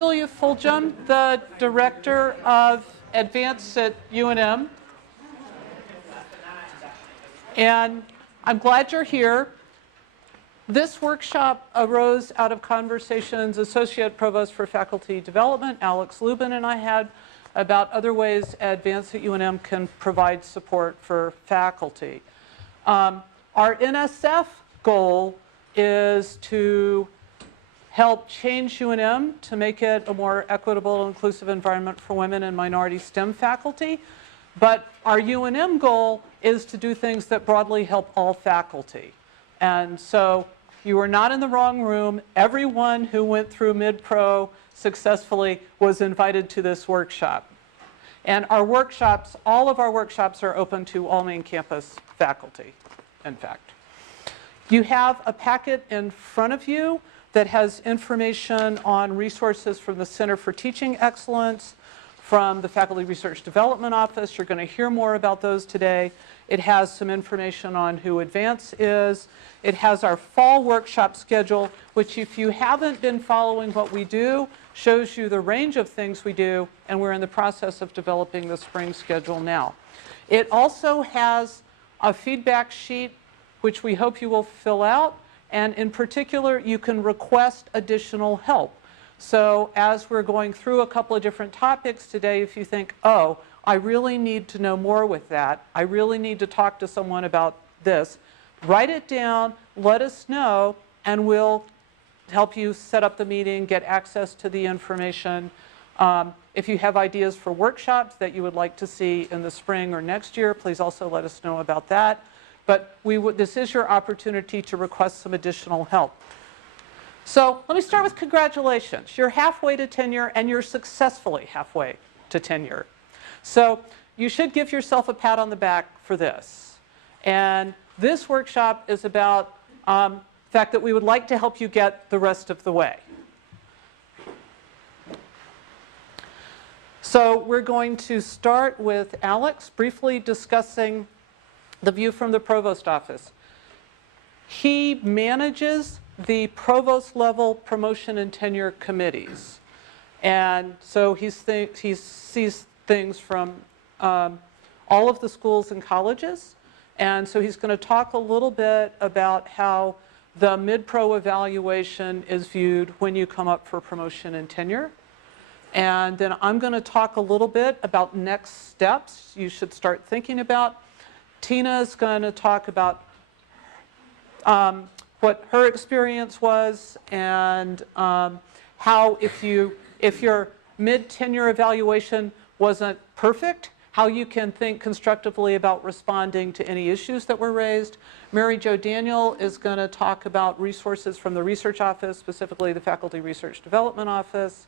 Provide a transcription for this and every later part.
Julia Fulgham, the Director of Advance at UNM. And I'm glad you're here. This workshop arose out of conversations Associate Provost for Faculty Development, Alex Lubin, and I had about other ways Advance at UNM can provide support for faculty. Our NSF goal is to help change UNM to make it a more equitable and inclusive environment for women and minority STEM faculty. But our UNM goal is to do things that broadly help all faculty. And so you are not in the wrong room. Everyone who went through mid-pro successfully was invited to this workshop. And our workshops, all of our workshops are open to all main campus faculty, in fact. You have a packet in front of you that has information on resources from the Center for Teaching Excellence, from the Faculty Research Development Office. You're going to hear more about those today. It has some information on who Advance is. It has our fall workshop schedule, which if you haven't been following what we do, shows you the range of things we do, and we're in the process of developing the spring schedule now. It also has a feedback sheet, which we hope you will fill out. And in particular, you can request additional help. So as we're going through a couple of different topics today, if you think, oh, I really need to know more with that, I really need to talk to someone about this, write it down, let us know, and we'll help you set up the meeting, get access to the information. If you have ideas for workshops that you would like to see in the spring or next year, please also let us know about that. But this is your opportunity to request some additional help. So let me start with congratulations. You're halfway to tenure, and you're successfully halfway to tenure. So you should give yourself a pat on the back for this. And this workshop is about the fact that we would like to help you get the rest of the way. So we're going to start with Alex briefly discussing the view from the Provost Office. He manages the provost level promotion and tenure committees. And so he sees things from all of the schools and colleges. And so he's going to talk a little bit about how the mid-pro evaluation is viewed when you come up for promotion and tenure. And then I'm going to talk a little bit about next steps you should start thinking about. Tina is going to talk about what her experience was and how if your mid-tenure evaluation wasn't perfect, how you can think constructively about responding to any issues that were raised. Mary Jo Daniel is going to talk about resources from the research office, specifically the Faculty Research Development Office.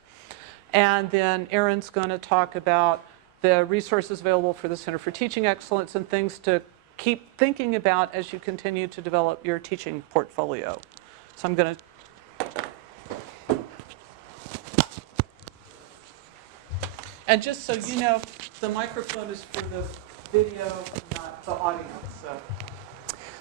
And then Erin's going to talk about the resources available for the Center for Teaching Excellence and things to keep thinking about as you continue to develop your teaching portfolio. So I'm going to... And just so you know, the microphone is for the video, not the audio.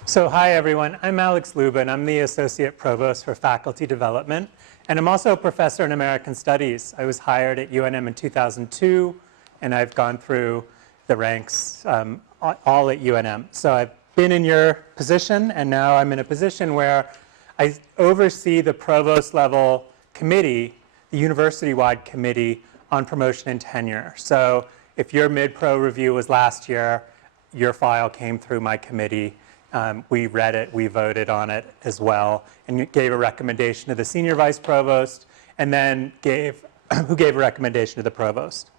So hi, everyone. I'm Alex Lubin. I'm the Associate Provost for Faculty Development. And I'm also a professor in American Studies. I was hired at UNM in 2002. And I've gone through the ranks all at UNM. So I've been in your position, and now I'm in a position where I oversee the provost level committee, the university-wide committee on promotion and tenure. So if your mid-pro review was last year, your file came through my committee. We read it, we voted on it as well, and gave a recommendation to the senior vice provost, and then who gave a recommendation to the provost.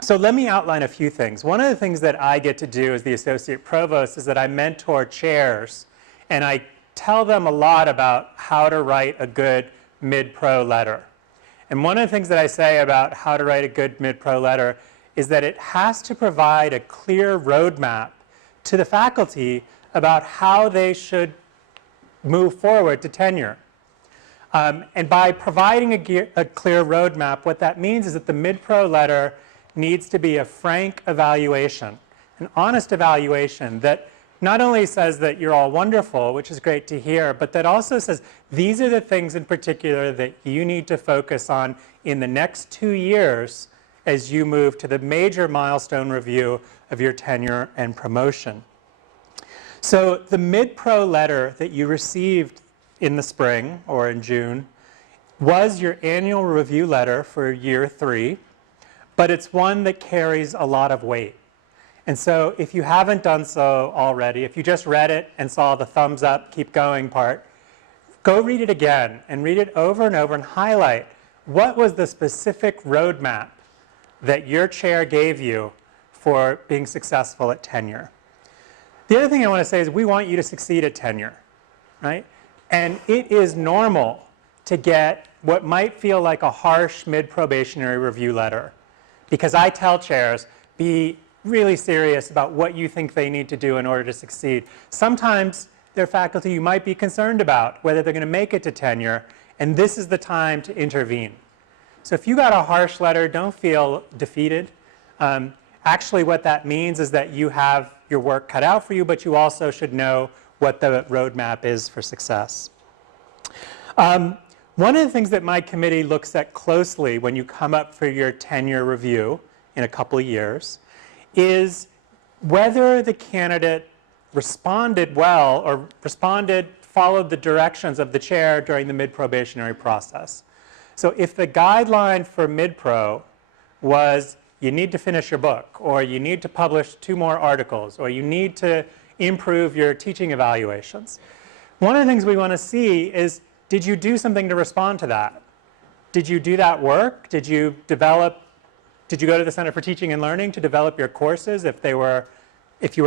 So let me outline a few things. One of the things that I get to do as the associate provost is that I mentor chairs, and I tell them a lot about how to write a good mid-pro letter. And one of the things that I say about how to write a good mid-pro letter is that it has to provide a clear roadmap to the faculty about how they should move forward to tenure. And by providing a clear roadmap, what that means is that the mid-pro letter needs to be a frank evaluation, an honest evaluation that not only says that you're all wonderful, which is great to hear, but that also says these are the things in particular that you need to focus on in the next 2 years as you move to the major milestone review of your tenure and promotion. So the mid-pro letter that you received in the spring or in June was your annual review letter for year 3, but it's one that carries a lot of weight. And so if you haven't done so already, if you just read it and saw the thumbs up, keep going part, go read it again and read it over and over and highlight what was the specific roadmap that your chair gave you for being successful at tenure. The other thing I want to say is we want you to succeed at tenure, right? And it is normal to get what might feel like a harsh mid-probationary review letter, because I tell chairs, be really serious about what you think they need to do in order to succeed. Sometimes they're faculty you might be concerned about, whether they're going to make it to tenure, and this is the time to intervene. So if you got a harsh letter, don't feel defeated. Actually, what that means is that you have your work cut out for you, but you also should know what the roadmap is for success. One of the things that my committee looks at closely when you come up for your tenure review in a couple of years is whether the candidate responded well or followed the directions of the chair during the mid-probationary process. So if the guideline for mid-pro was you need to finish your book, or you need to publish 2 more articles, or you need to improve your teaching evaluations, one of the things we want to see is, did you do something to respond to that? Did you do that work? Did you go to the Center for Teaching and Learning to develop your courses if you were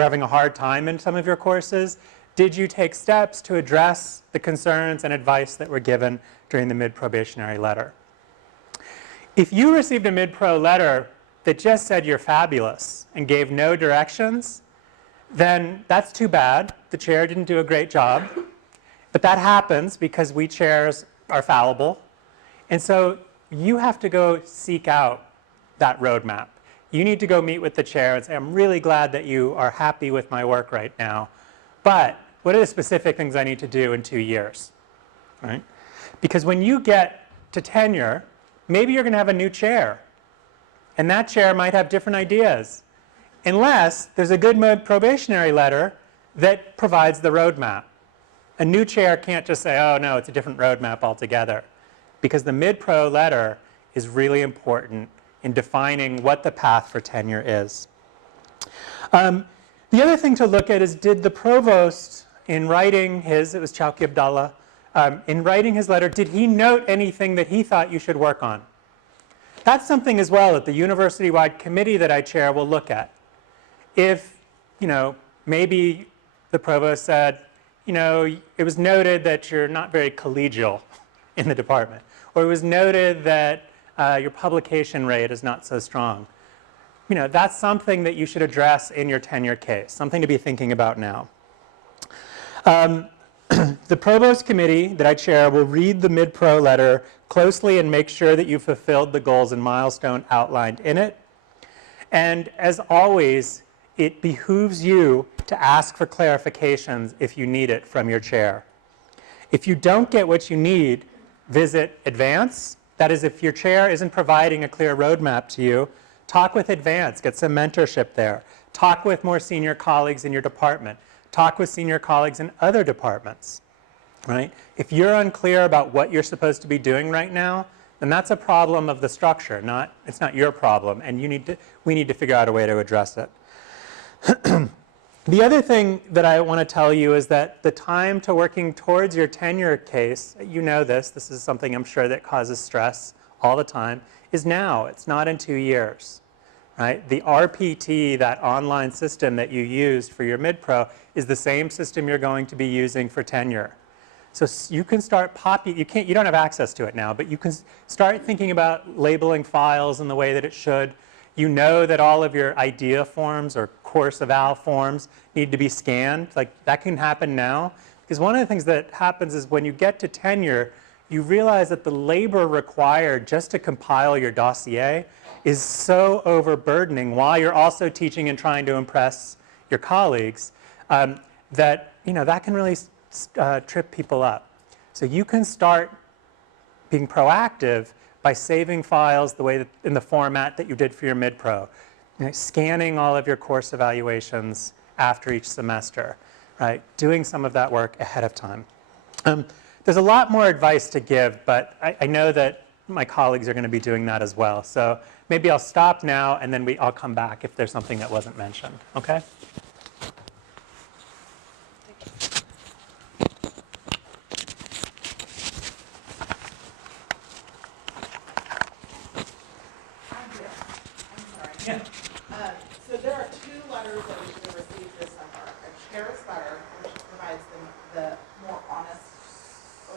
having a hard time in some of your courses? Did you take steps to address the concerns and advice that were given during the mid-probationary letter? If you received a mid-pro letter that just said you're fabulous and gave no directions, then that's too bad. The chair didn't do a great job. But that happens because we chairs are fallible. And so you have to go seek out that roadmap. You need to go meet with the chair and say, I'm really glad that you are happy with my work right now, but what are the specific things I need to do in 2 years? Right? Because when you get to tenure, maybe you're going to have a new chair, and that chair might have different ideas, unless there's a good probationary letter that provides the roadmap. A new chair can't just say, oh no, it's a different roadmap altogether, because the mid-pro letter is really important in defining what the path for tenure is. The other thing to look at is, did the provost, in writing his, it was Chowki Abdallah, in writing his letter, did he note anything that he thought you should work on? That's something as well that the university-wide committee that I chair will look at. If, maybe the provost said, it was noted that you're not very collegial in the department, or it was noted that your publication rate is not so strong. That's something that you should address in your tenure case, something to be thinking about now. The provost committee that I chair will read the mid-pro letter closely and make sure that you fulfilled the goals and milestone outlined in it. And as always, it behooves you to ask for clarifications if you need it from your chair. If you don't get what you need, visit Advance. That is, if your chair isn't providing a clear roadmap to you, talk with Advance, get some mentorship there. Talk with more senior colleagues in your department. Talk with senior colleagues in other departments, right? If you're unclear about what you're supposed to be doing right now, then that's a problem of the structure, it's not your problem, and we need to figure out a way to address it. The other thing that I want to tell you is that the time to working towards your tenure case, you know this is something I'm sure that causes stress all the time, is now. It's not in 2 years. Right? The RPT, that online system that you used for your mid-pro, is the same system you're going to be using for tenure. So you can start you don't have access to it now, but you can start thinking about labeling files in the way that it should. You know that all of your idea forms or course eval forms need to be scanned. Like, that can happen now. Because one of the things that happens is when you get to tenure, you realize that the labor required just to compile your dossier is so overburdening while you're also teaching and trying to impress your colleagues. that, that can really trip people up. So you can start being proactive by saving files the way that, in the format that you did for your mid-pro, scanning all of your course evaluations after each semester, right? Doing some of that work ahead of time. There's a lot more advice to give, but I know that my colleagues are going to be doing that as well. So maybe I'll stop now, and then I'll come back if there's something that wasn't mentioned. Okay? Yeah. So there are two letters that we should have received this summer. A chair's letter, which provides the more honest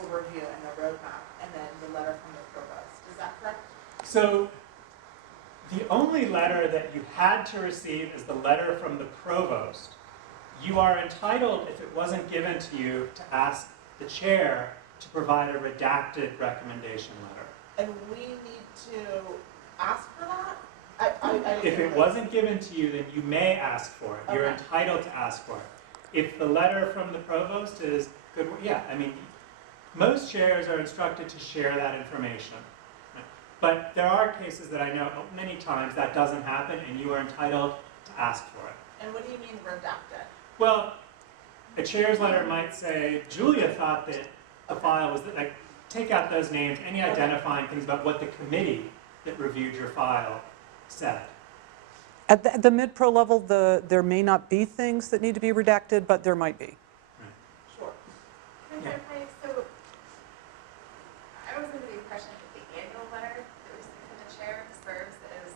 overview and the roadmap, and then the letter from the provost. Is that correct? So the only letter that you had to receive is the letter from the provost. You are entitled, if it wasn't given to you, to ask the chair to provide a redacted recommendation letter. And we need to ask for that? If it wasn't given to you, then you may ask for it. You're entitled to ask for it. If the letter from the provost is good, yeah, I mean, most chairs are instructed to share that information. But there are cases that I know many times that doesn't happen, and you are entitled to ask for it. And what do you mean redacted? Well, a chair's letter might say, Julia thought that the file was, like, take out those names, any identifying things about what the committee that reviewed your file said. At the mid-pro level, there may not be things that need to be redacted, but there might be. Sure. Can I clarify? So I was under the impression that the annual letter that was from the chair serves as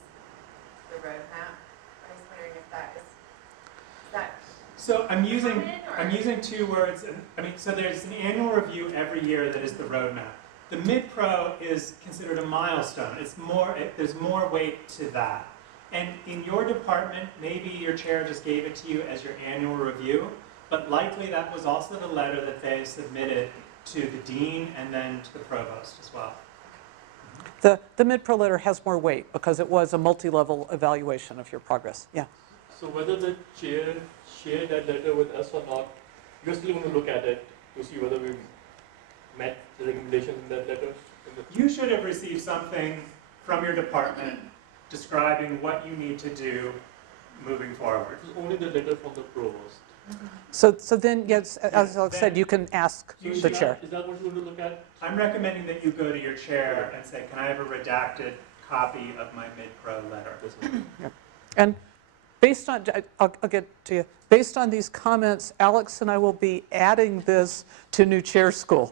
the roadmap. I was wondering if that is that. So I'm using two words. So there's an annual review every year that is the roadmap. The mid-pro is considered a milestone. There's more weight to that. And in your department, maybe your chair just gave it to you as your annual review, but likely that was also the letter that they submitted to the dean and then to the provost as well. The mid-pro letter has more weight because it was a multi-level evaluation of your progress. Yeah. So whether the chair shared that letter with us or not, you're still going to look at it to see whether we met the recommendations in that letter? You should have received something from your department describing what you need to do moving forward. It was only the letter from the provost. So then, yes, as Alex said, you can ask the chair. Is that what you're going to look at? I'm recommending that you go to your chair and say, can I have a redacted copy of my mid-pro letter? Yeah. And based on, I'll get to you, based on these comments, Alex and I will be adding this to New Chair School,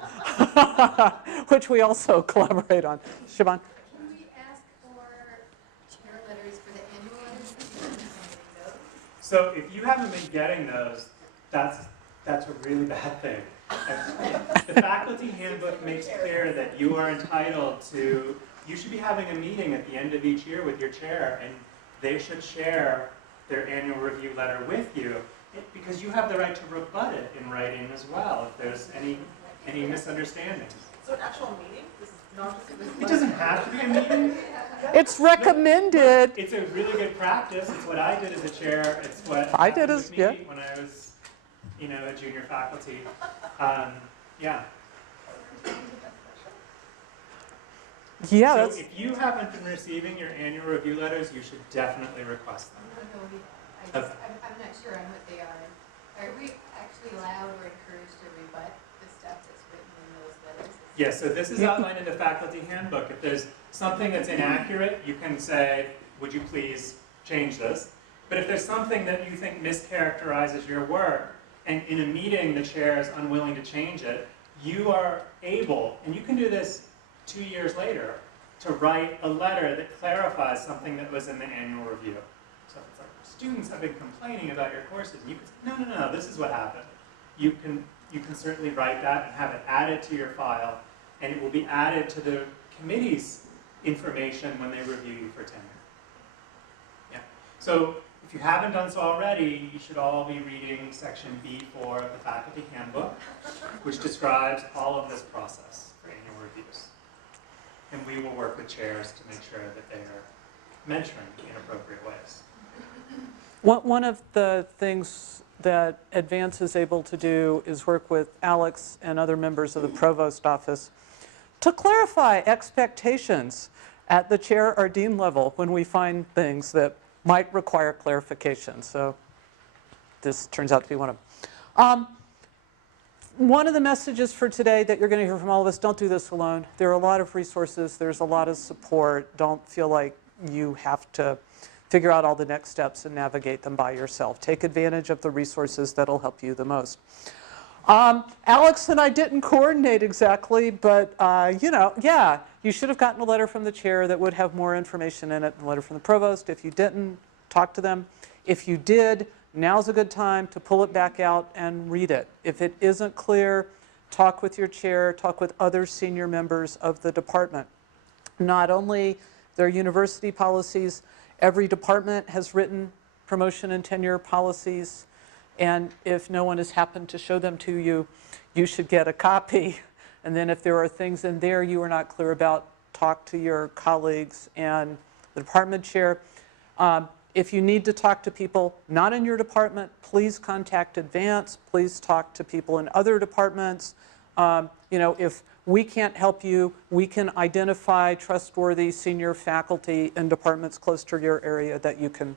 which we also collaborate on. Siobhan? Can we ask for chair letters for the annual letters? So if you haven't been getting those, that's a really bad thing. The faculty handbook makes clear that you are entitled to, you should be having a meeting at the end of each year with your chair, and they should share their annual review letter with you, because you have the right to rebut it in writing as well if there's any misunderstandings. So an actual meeting? This is not just It doesn't have to be a meeting. It's recommended. It's a really good practice. It's what I did as a chair. It's what I did happened as- with me yeah. when I was, a junior faculty. Yeah. Yeah, So that's, if you haven't been receiving your annual review letters, you should definitely request them. I'm not sure on what they are. Are we actually allowed or encouraged to rebut the stuff that's written in those letters? Yeah, so this is outlined in the faculty handbook. If there's something that's inaccurate, you can say, would you please change this? But if there's something that you think mischaracterizes your work, and in a meeting the chair is unwilling to change it, you are able, and you can do this 2 years later, to write a letter that clarifies something that was in the annual review. So if it's like, students have been complaining about your courses, and you can say, no, this is what happened. You can certainly write that and have it added to your file, and it will be added to the committee's information when they review you for tenure. Yeah. So if you haven't done so already, you should all be reading section B4 of the faculty handbook, which describes all of this process for annual reviews. And we will work with chairs to make sure that they are mentoring in appropriate ways. one of the things that Advance is able to do is work with Alex and other members of the Provost Office to clarify expectations at the chair or dean level when we find things that might require clarification. So this turns out to be one of them. One of the messages for today that you're going to hear from all of us, don't do this alone. There are a lot of resources. There's a lot of support. Don't feel like you have to figure out all the next steps and navigate them by yourself. Take advantage of the resources that'll help you the most. Alex and I didn't coordinate exactly, but you know, yeah, you should have gotten a letter from the chair that would have more information in it than a letter from the provost. If you didn't, talk to them. If you did, now's a good time to pull it back out and read it. If it isn't clear, talk with your chair, talk with other senior members of the department. Not only their university policies, every department has written promotion and tenure policies. And if no one has happened to show them to you, you should get a copy. And then if there are things in there you are not clear about, talk to your colleagues and the department chair. If you need to talk to people not in your department, please contact Advance. Please talk to people in other departments. You know, if we can't help you, we can identify trustworthy senior faculty in departments close to your area that you can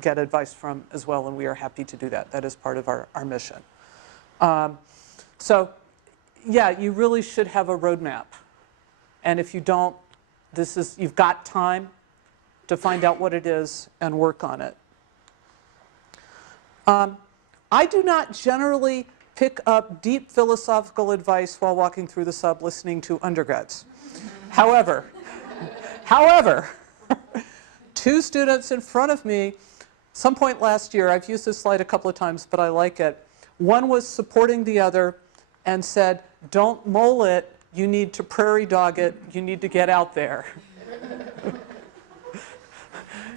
get advice from as well, and we are happy to do that. That is part of our mission. So, yeah, you really should have a roadmap. And if you don't, you've got time to find out what it is and work on it. I do not generally pick up deep philosophical advice while walking through the sub listening to undergrads. However, two students in front of me, some point last year, I've used this slide a couple of times, but I like it. One was supporting the other and said, don't mole it, you need to prairie dog it, you need to get out there.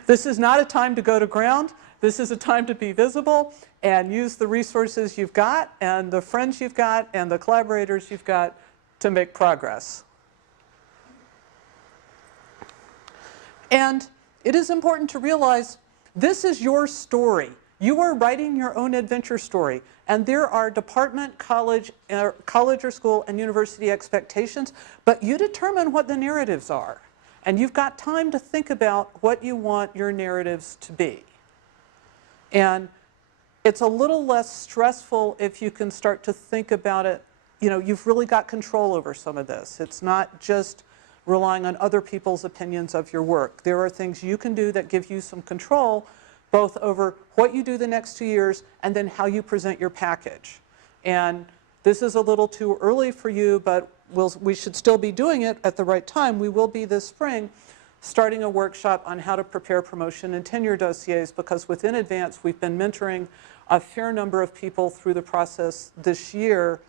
This is not a time to go to ground. This is a time to be visible and use the resources you've got and the friends you've got and the collaborators you've got to make progress. And it is important to realize this is your story. You are writing your own adventure story. And there are department, college or school and university expectations, but you determine what the narratives are. And you've got time to think about what you want your narratives to be. And it's a little less stressful if you can start to think about it. You know, you've really got control over some of this. It's not just relying on other people's opinions of your work. There are things you can do that give you some control, both over what you do the next 2 years and then how you present your package. And this is a little too early for you, but we should still be doing it at the right time. We will be this spring starting a workshop on how to prepare promotion and tenure dossiers, because within Advance we've been mentoring a fair number of people through the process this year.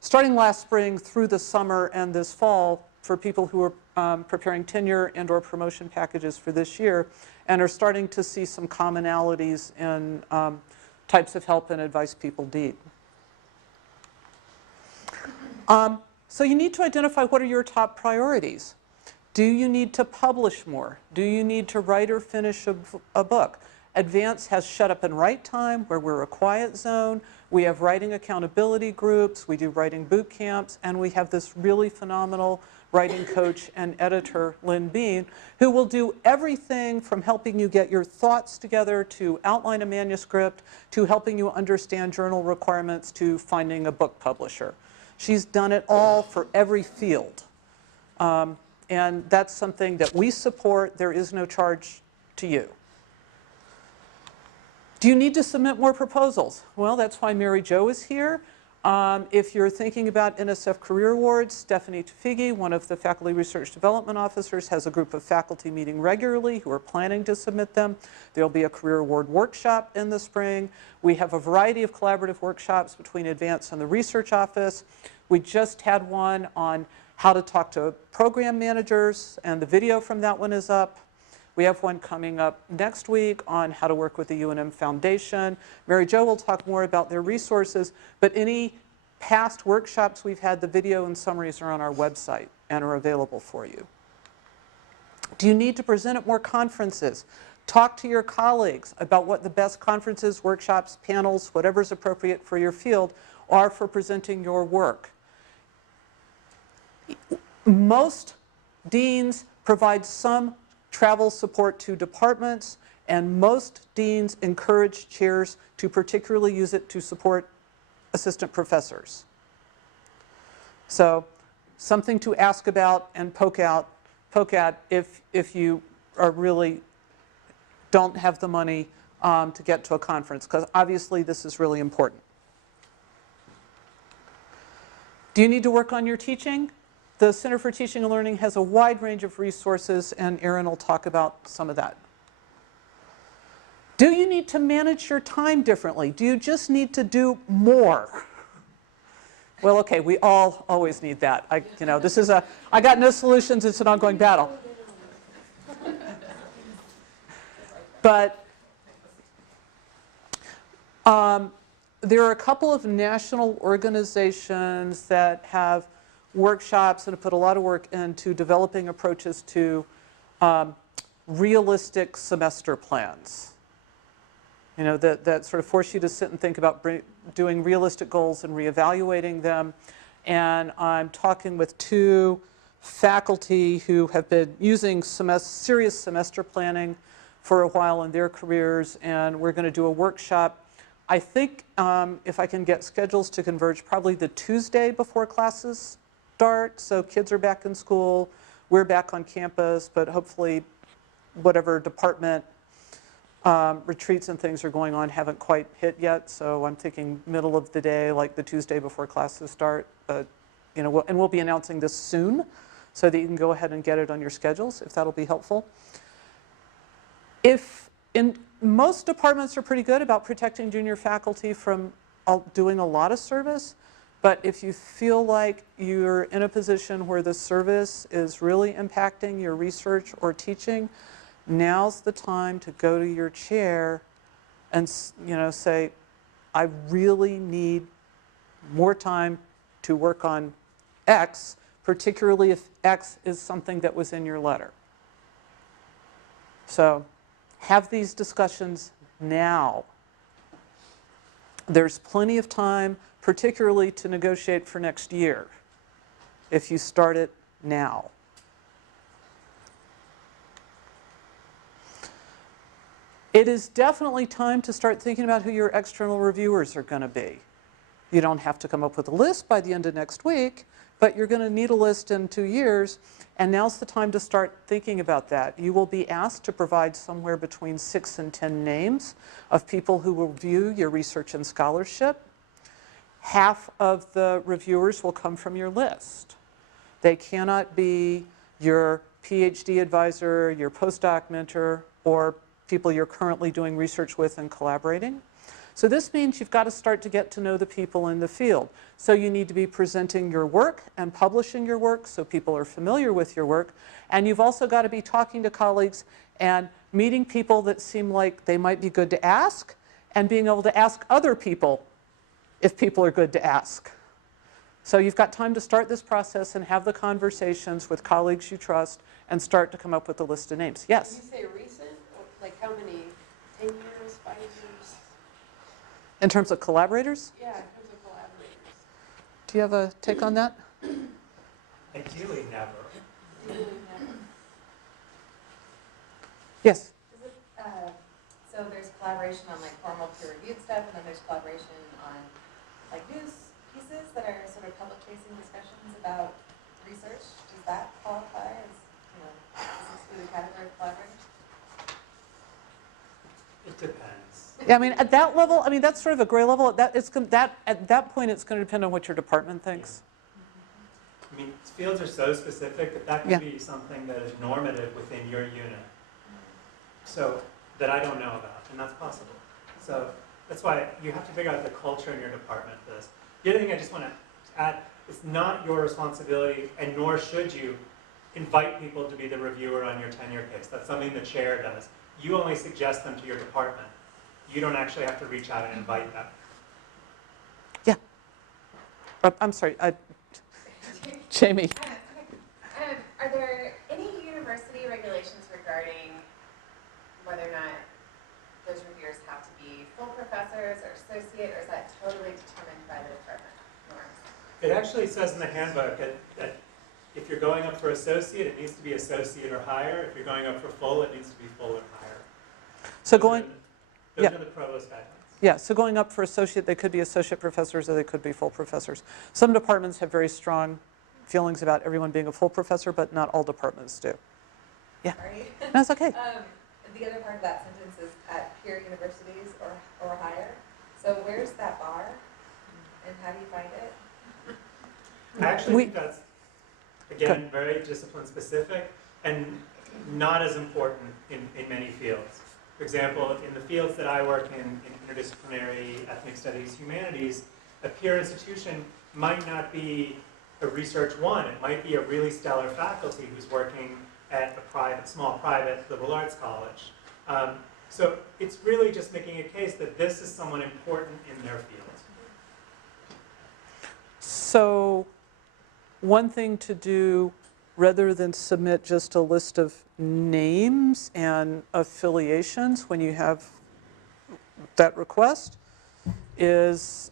Starting last spring through the summer and this fall for people who are preparing tenure and or promotion packages for this year, and are starting to see some commonalities in types of help and advice people need. So you need to identify what are your top priorities. Do you need to publish more? Do you need to write or finish a book? Advance has Shut Up and Write Time, where we're a quiet zone. We have writing accountability groups. We do writing boot camps. And we have this really phenomenal writing coach and editor, Lynn Bean, who will do everything from helping you get your thoughts together to outline a manuscript to helping you understand journal requirements to finding a book publisher. She's done it all for every field. And that's something that we support. There is no charge to you. Do you need to submit more proposals? Well, that's why Mary Jo is here. If you're thinking about NSF Career Awards, Stephanie Tafigi, one of the Faculty Research Development Officers, has a group of faculty meeting regularly who are planning to submit them. There'll be a Career Award workshop in the spring. We have a variety of collaborative workshops between Advance and the Research Office. We just had one on how to talk to program managers, and the video from that one is up. We have one coming up next week on how to work with the UNM Foundation. Mary Jo will talk more about their resources, but any past workshops we've had, the video and summaries are on our website and are available for you. Do you need to present at more conferences? Talk to your colleagues about what the best conferences, workshops, panels, whatever's appropriate for your field are for presenting your work. Most deans provide some travel support to departments, and most deans encourage chairs to particularly use it to support assistant professors. So something to ask about and poke at if you are really don't have the money to get to a conference, because obviously this is really important. Do you need to work on your teaching? The Center for Teaching and Learning has a wide range of resources, and Erin will talk about some of that. Do you need to manage your time differently? Do you just need to do more? Well, okay, we all always need that. I got no solutions, it's an ongoing battle. But there are a couple of national organizations that have workshops and have put a lot of work into developing approaches to realistic semester plans. You know, that sort of force you to sit and think about doing realistic goals and reevaluating them. And I'm talking with 2 faculty who have been using serious semester planning for a while in their careers, and we're going to do a workshop. I think if I can get schedules to converge, probably the Tuesday before classes start, so kids are back in school, we're back on campus, but hopefully whatever department retreats and things are going on haven't quite hit yet, so I'm thinking middle of the day, like the Tuesday before classes start. But you know, and we'll be announcing this soon, so that you can go ahead and get it on your schedules, if that'll be helpful. Most departments are pretty good about protecting junior faculty from doing a lot of service, but if you feel like you're in a position where the service is really impacting your research or teaching, now's the time to go to your chair and say, I really need more time to work on X, particularly if X is something that was in your letter. So have these discussions now. There's plenty of time, particularly to negotiate for next year, if you start it now. It is definitely time to start thinking about who your external reviewers are going to be. You don't have to come up with a list by the end of next week, but you're going to need a list in 2 years, and now's the time to start thinking about that. You will be asked to provide somewhere between 6 and 10 names of people who will review your research and scholarship. Half of the reviewers will come from your list. They cannot be your PhD advisor, your postdoc mentor, or people you're currently doing research with and collaborating. So this means you've got to start to get to know the people in the field. So you need to be presenting your work and publishing your work so people are familiar with your work. And you've also got to be talking to colleagues and meeting people that seem like they might be good to ask, and being able to ask other people if people are good to ask. So you've got time to start this process and have the conversations with colleagues you trust and start to come up with a list of names. Yes? When you say recent, like how many? 10 years, 5 years? In terms of collaborators? Yeah, in terms of collaborators. Do you have a take on that? Ideally, never. Really never. Yes? Is it, so there's collaboration on like formal peer-reviewed stuff, and then there's collaboration on like news pieces that are sort of public-facing discussions about research. Does that qualify as, is this through the category of collaborators? It depends. Yeah, I mean, at that level, I mean, that's sort of a gray level. At that point, it's going to depend on what your department thinks. I mean, fields are so specific that can be something that is normative within your unit. So, that I don't know about, and that's possible. So, that's why you have to figure out the culture in your department for this. The other thing I just want to add, it's not your responsibility, and nor should you, invite people to be the reviewer on your tenure case. That's something the chair does. You only suggest them to your department. You don't actually have to reach out and invite them. Yeah. I'm sorry, Jamie. Are there any university regulations regarding whether or not those reviewers have to be full professors or associate, or is that totally determined by the department norms? It actually says in the handbook that if you're going up for associate, it needs to be associate or higher. If you're going up for full, it needs to be full or higher. So going, Those yeah. are the provost guidelines. Yeah, so going up for associate, they could be associate professors or they could be full professors. Some departments have very strong feelings about everyone being a full professor, but not all departments do. Yeah, Sorry. that's okay. The other part of that sentence is at peer universities or higher. So where's that bar? And how do you find it? I actually think that's, again, very discipline specific and not as important in many fields. For example, in the fields that I work in interdisciplinary, ethnic studies, humanities, a peer institution might not be a research one. It might be a really stellar faculty who's working at a small private liberal arts college. So it's really just making a case that this is someone important in their field. So one thing to do, rather than submit just a list of names and affiliations when you have that request, is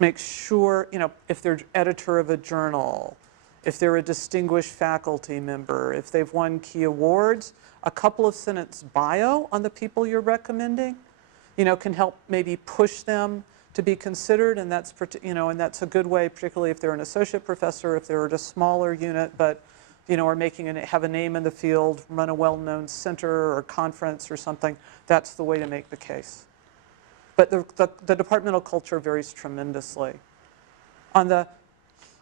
make sure, if they're editor of a journal, if they're a distinguished faculty member, if they've won key awards, a couple of sentence bio on the people you're recommending, can help maybe push them to be considered, and that's and that's a good way, particularly if they're an associate professor, if they're at a smaller unit, but are have a name in the field, run a well-known center or conference or something. That's the way to make the case. But the departmental culture varies tremendously. I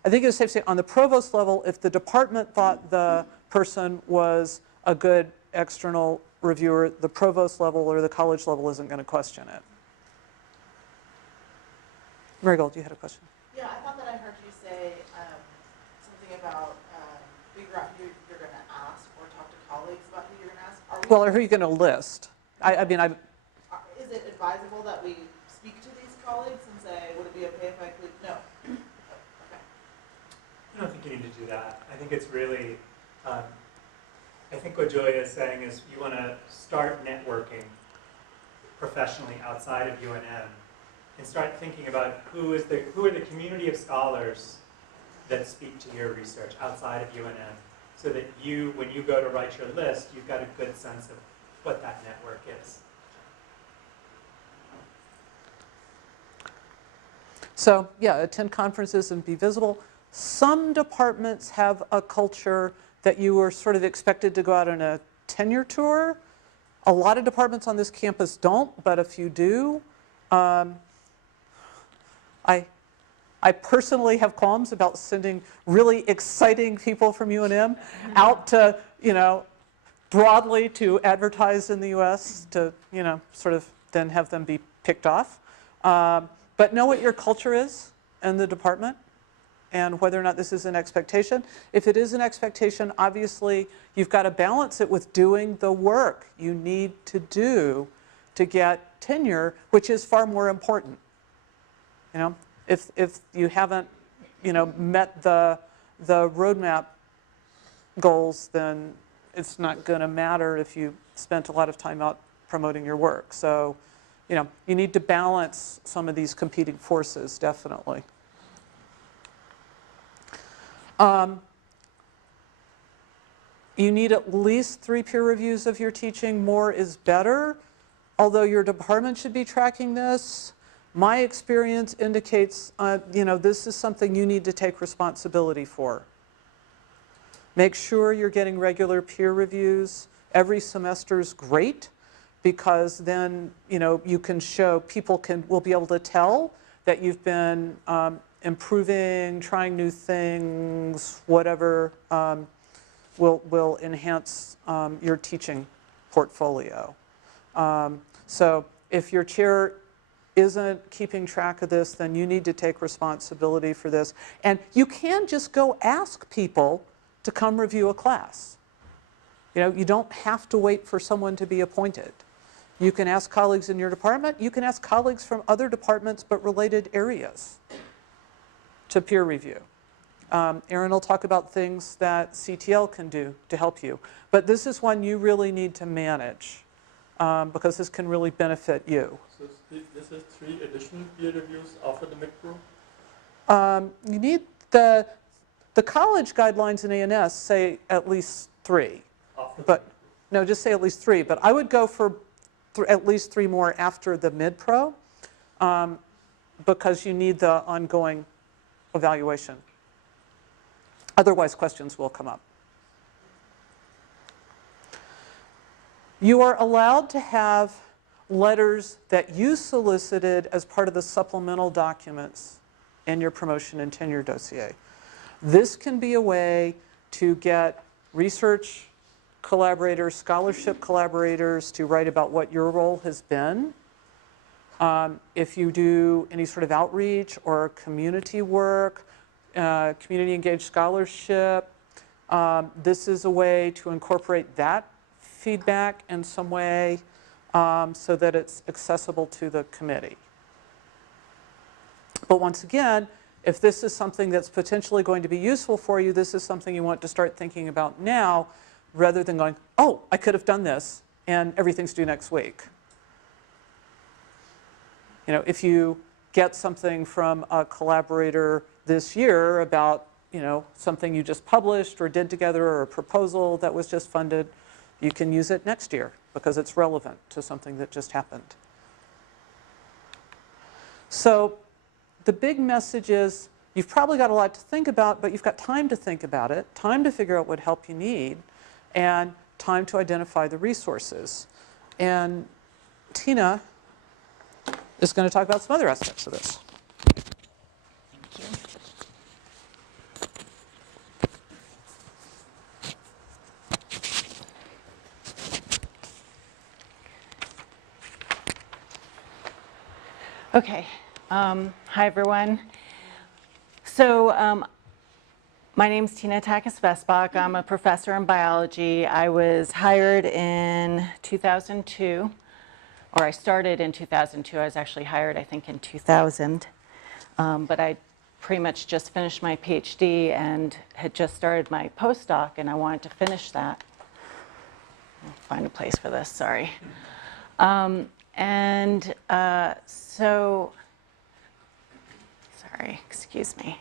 think it's safe to say on the provost level, if the department thought the person was a good external reviewer, the provost level or the college level isn't going to question it. Marigold, you had a question? Yeah, I thought that I heard you say something about figure out who you're going to ask or talk to colleagues about who you're going to ask. Well, or who are you going to list? Is it advisable that we speak to these colleagues and say, would it be okay if I could? No. Okay. I don't think you need to do that. I think it's really, I think what Julia is saying is you want to start networking professionally outside of UNM and start thinking about who are the community of scholars that speak to your research outside of UNM, so that when you go to write your list, you've got a good sense of what that network is. So yeah, attend conferences and be visible. Some departments have a culture that you are sort of expected to go out on a tenure tour. A lot of departments on this campus don't, but a few do. I personally have qualms about sending really exciting people from UNM out to, broadly to advertise in the US to, sort of then have them be picked off. But know what your culture is in the department and whether or not this is an expectation. If it is an expectation, obviously you've got to balance it with doing the work you need to do to get tenure, which is far more important. If you haven't, met the roadmap goals, then it's not going to matter if you spent a lot of time out promoting your work. So, you need to balance some of these competing forces, definitely. You need at least 3 peer reviews of your teaching. More is better, although your department should be tracking this. My experience indicates, this is something you need to take responsibility for. Make sure you're getting regular peer reviews. Every semester is great because then, you can show, people will be able to tell that you've been improving, trying new things, whatever will enhance your teaching portfolio. So if your chair isn't keeping track of this, then you need to take responsibility for this. And you can just go ask people to come review a class. You don't have to wait for someone to be appointed. You can ask colleagues in your department. You can ask colleagues from other departments but related areas to peer review. Erin will talk about things that CTL can do to help you. But this is one you really need to manage because this can really benefit you. So this is 3 additional peer reviews after the mid-pro? You need the college guidelines in ANS say at least 3. But no, just say at least 3. But I would go for at least 3 more after the mid-pro because you need the ongoing evaluation. Otherwise, questions will come up. You are allowed to have letters that you solicited as part of the supplemental documents in your promotion and tenure dossier. This can be a way to get research collaborators, scholarship collaborators to write about what your role has been. If you do any sort of outreach or community work, community engaged scholarship, this is a way to incorporate that feedback in some way so that it's accessible to the committee. But once again, if this is something that's potentially going to be useful for you, this is something you want to start thinking about now rather than going, oh, I could have done this and everything's due next week. You know, if you get something from a collaborator this year about, you know, something you just published or did together or a proposal that was just funded, you can use it next year because it's relevant to something that just happened. So the big message is you've probably got a lot to think about, but you've got time to think about it, time to figure out what help you need, and time to identify the resources. And Tina is going to talk about some other aspects of this. Thank you. Okay. Hi, everyone. So my name's Tina Takis-Vesbach. I'm a professor in biology. I was hired in 2002, or I started in 2002. I was actually hired, I think, in 2000. But I pretty much just finished my PhD and had just started my postdoc, and I wanted to finish that. I'll find a place for this, sorry. Sorry, excuse me.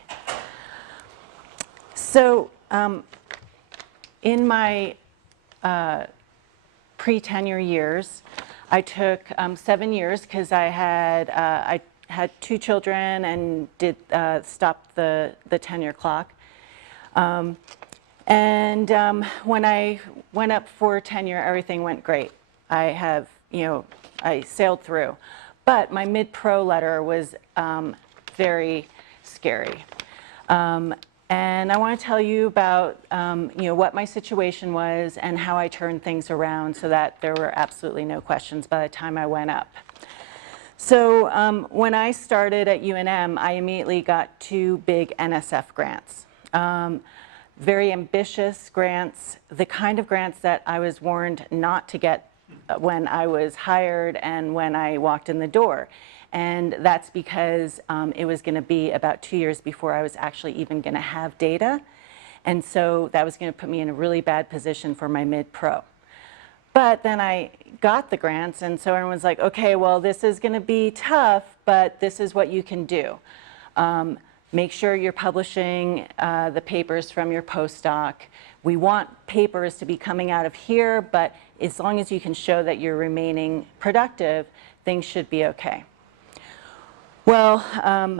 So in my pre-tenure years, I took 7 years because I had 2 children and did stop the tenure clock. When I went up for tenure, everything went great. I sailed through. But my mid-pro letter was very scary. And I want to tell you about what my situation was and how I turned things around so that there were absolutely no questions by the time I went up. So when I started at UNM, I immediately got 2 big Nsf grants. Very ambitious grants, the kind of grants that I was warned not to get when I was hired and when I walked in the door. And that's because it was going to be about 2 years before I was actually even going to have data. And so that was going to put me in a really bad position for my mid-pro. But then I got the grants, and so everyone's like, okay, well, this is going to be tough, but this is what you can do. Make sure you're publishing the papers from your postdoc. We want papers to be coming out of here, but as long as you can show that you're remaining productive, things should be okay. Well,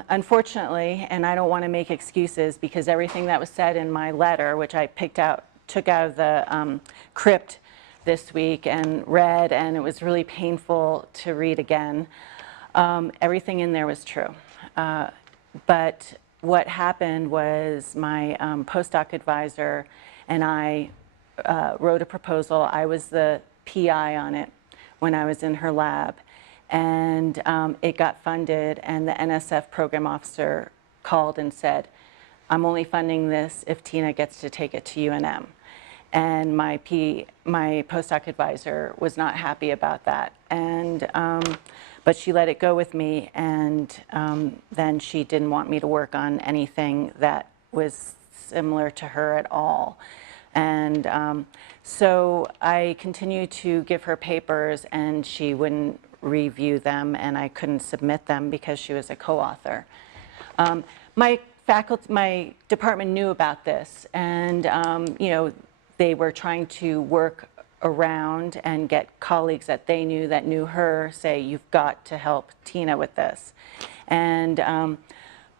unfortunately, and I don't want to make excuses because everything that was said in my letter, which I took out of the crypt this week and read, and it was really painful to read again, everything in there was true. But what happened was my postdoc advisor and I wrote a proposal. I was the PI on it when I was in her lab. And it got funded, and the Nsf program officer called and said, I'm only funding this if Tina gets to take it to UNM. And my postdoc advisor was not happy about that. And, but she let it go with me, and then she didn't want me to work on anything that was similar to her at all. And so I continued to give her papers, and she wouldn't review them, and I couldn't submit them because she was a co-author. My department knew about this, and you know, they were trying to work around and get colleagues that they knew that knew her say, you've got to help Tina with this. And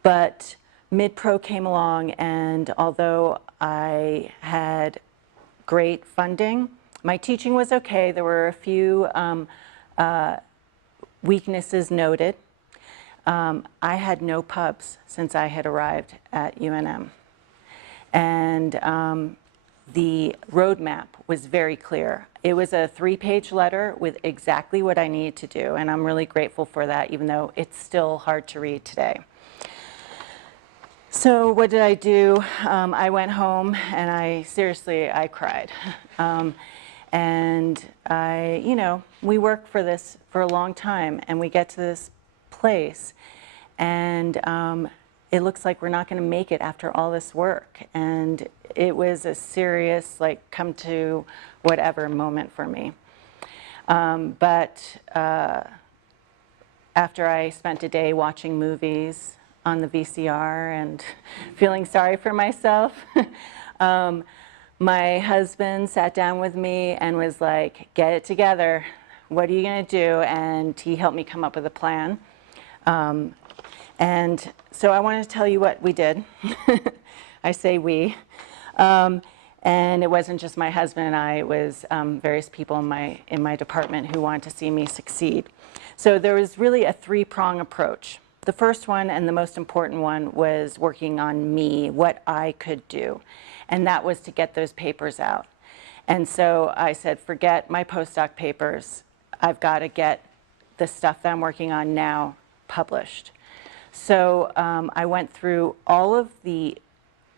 but mid-pro came along, and although I had great funding, my teaching was okay. There were a few weaknesses noted. I had no pubs since I had arrived at UNM. And the roadmap was very clear. It was a 3-page letter with exactly what I needed to do, and I'm really grateful for that, even though it's still hard to read today. So what did I do? I went home, and I cried. And you know, we work for this for a long time, and we get to this place, and it looks like we're not going to make it after all this work. And it was a serious, like, come to whatever moment for me. But after I spent a day watching movies on the VCR and feeling sorry for myself, my husband sat down with me and was like, get it together. What are you going to do? And he helped me come up with a plan. And so I wanted to tell you what we did. I say we. And it wasn't just my husband and I, it was various people in my department who wanted to see me succeed. So there was really a 3-prong approach. The first one, and the most important one, was working on me, what I could do. And that was to get those papers out. And so I said, forget my postdoc papers. I've got to get the stuff that I'm working on now published. So I went through all of the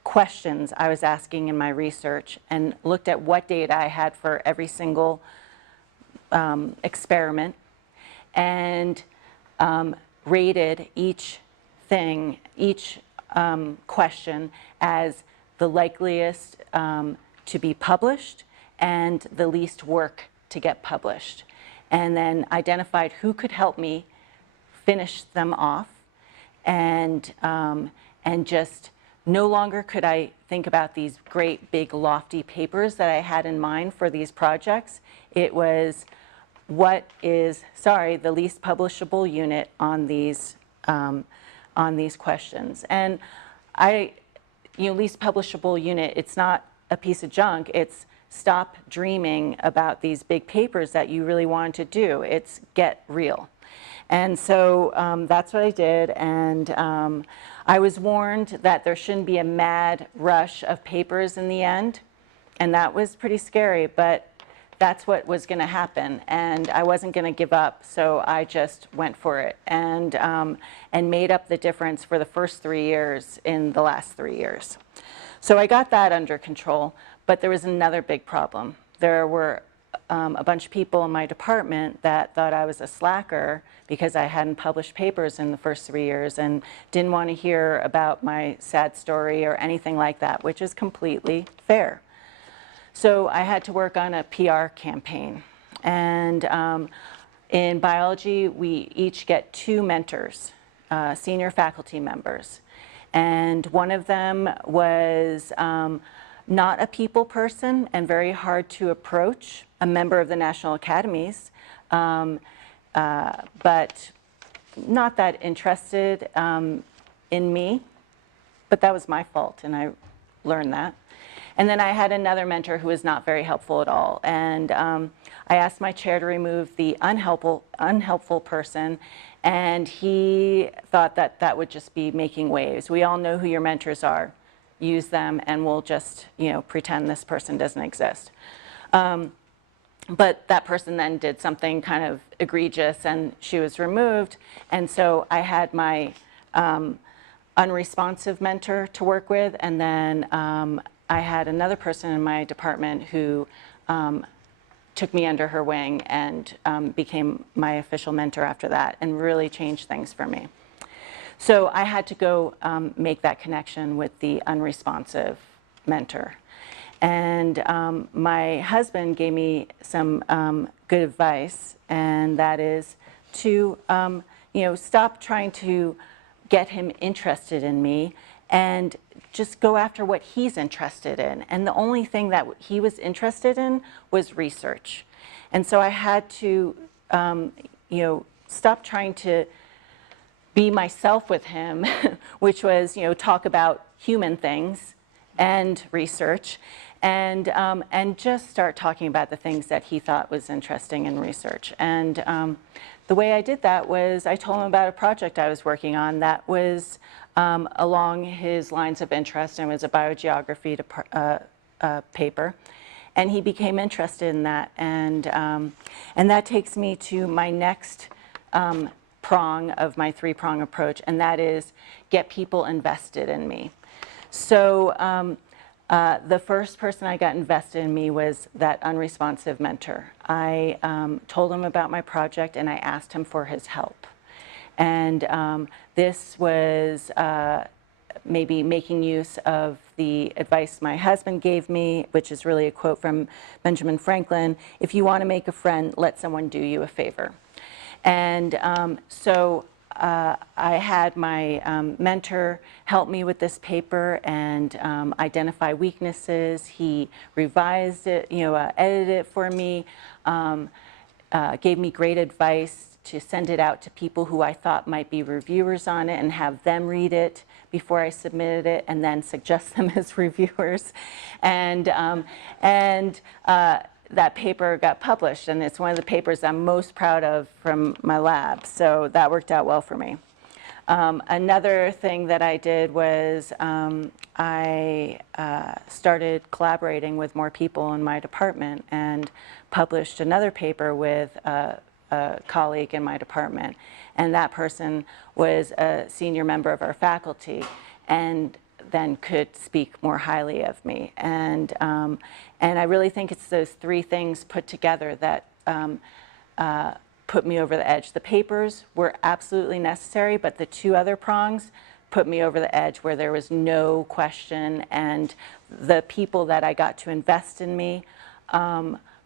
questions I was asking in my research and looked at what data I had for every single experiment, and rated each thing, each question as the likeliest to be published and the least work to get published. And then identified who could help me finish them off, and just no longer could I think about these great big lofty papers that I had in mind for these projects. It was what is, the least publishable unit on these questions. And least publishable unit, it's not a piece of junk, it's stop dreaming about these big papers that you really wanted to do. It's get real. And so that's what I did, and I was warned that there shouldn't be a mad rush of papers in the end, and that was pretty scary, but that's what was going to happen, and I wasn't going to give up, so I just went for it, and made up the difference for the first 3 years in the last 3 years. So I got that under control, but there was another big problem. There were a bunch of people in my department that thought I was a slacker because I hadn't published papers in the first 3 years and didn't want to hear about my sad story or anything like that, which is completely fair. So I had to work on a PR campaign. And in biology, we each get 2 mentors, senior faculty members. And one of them was not a people person and very hard to approach, a member of the National Academies, but not that interested in me. But that was my fault, and I learned that. And then I had another mentor who was not very helpful at all. And I asked my chair to remove the unhelpful person, and he thought that that would just be making waves. We all know who your mentors are. Use them, and we'll just, pretend this person doesn't exist. But that person then did something kind of egregious, and she was removed. And so I had my unresponsive mentor to work with, and then I had another person in my department who took me under her wing and became my official mentor after that, and really changed things for me. So I had to go make that connection with the unresponsive mentor. And my husband gave me some good advice, and that is to stop trying to get him interested in me and just go after what he's interested in. And the only thing that he was interested in was research. And so I had to stop trying to be myself with him, which was talk about human things and research, and just start talking about the things that he thought was interesting in research. And the way I did that was I told him about a project I was working on that was along his lines of interest, and it was a biogeography paper. And he became interested in that. And that takes me to my next prong of my three-prong approach, and that is get people invested in me. So the first person I got invested in me was that unresponsive mentor. I told him about my project, and I asked him for his help. And this was maybe making use of the advice my husband gave me, which is really a quote from Benjamin Franklin: if you want to make a friend, let someone do you a favor. And so I had my mentor help me with this paper and identify weaknesses. He revised it, edited it for me, gave me great advice to send it out to people who I thought might be reviewers on it and have them read it before I submitted it, and then suggest them as reviewers. And that paper got published, and it's one of the papers I'm most proud of from my lab. So that worked out well for me. Another thing that I did was I started collaborating with more people in my department and published another paper with a colleague in my department. And that person was a senior member of our faculty and then could speak more highly of me. And I really think it's those three things put together that put me over the edge. The papers were absolutely necessary, but the two other prongs put me over the edge where there was no question, and the people that I got to invest in me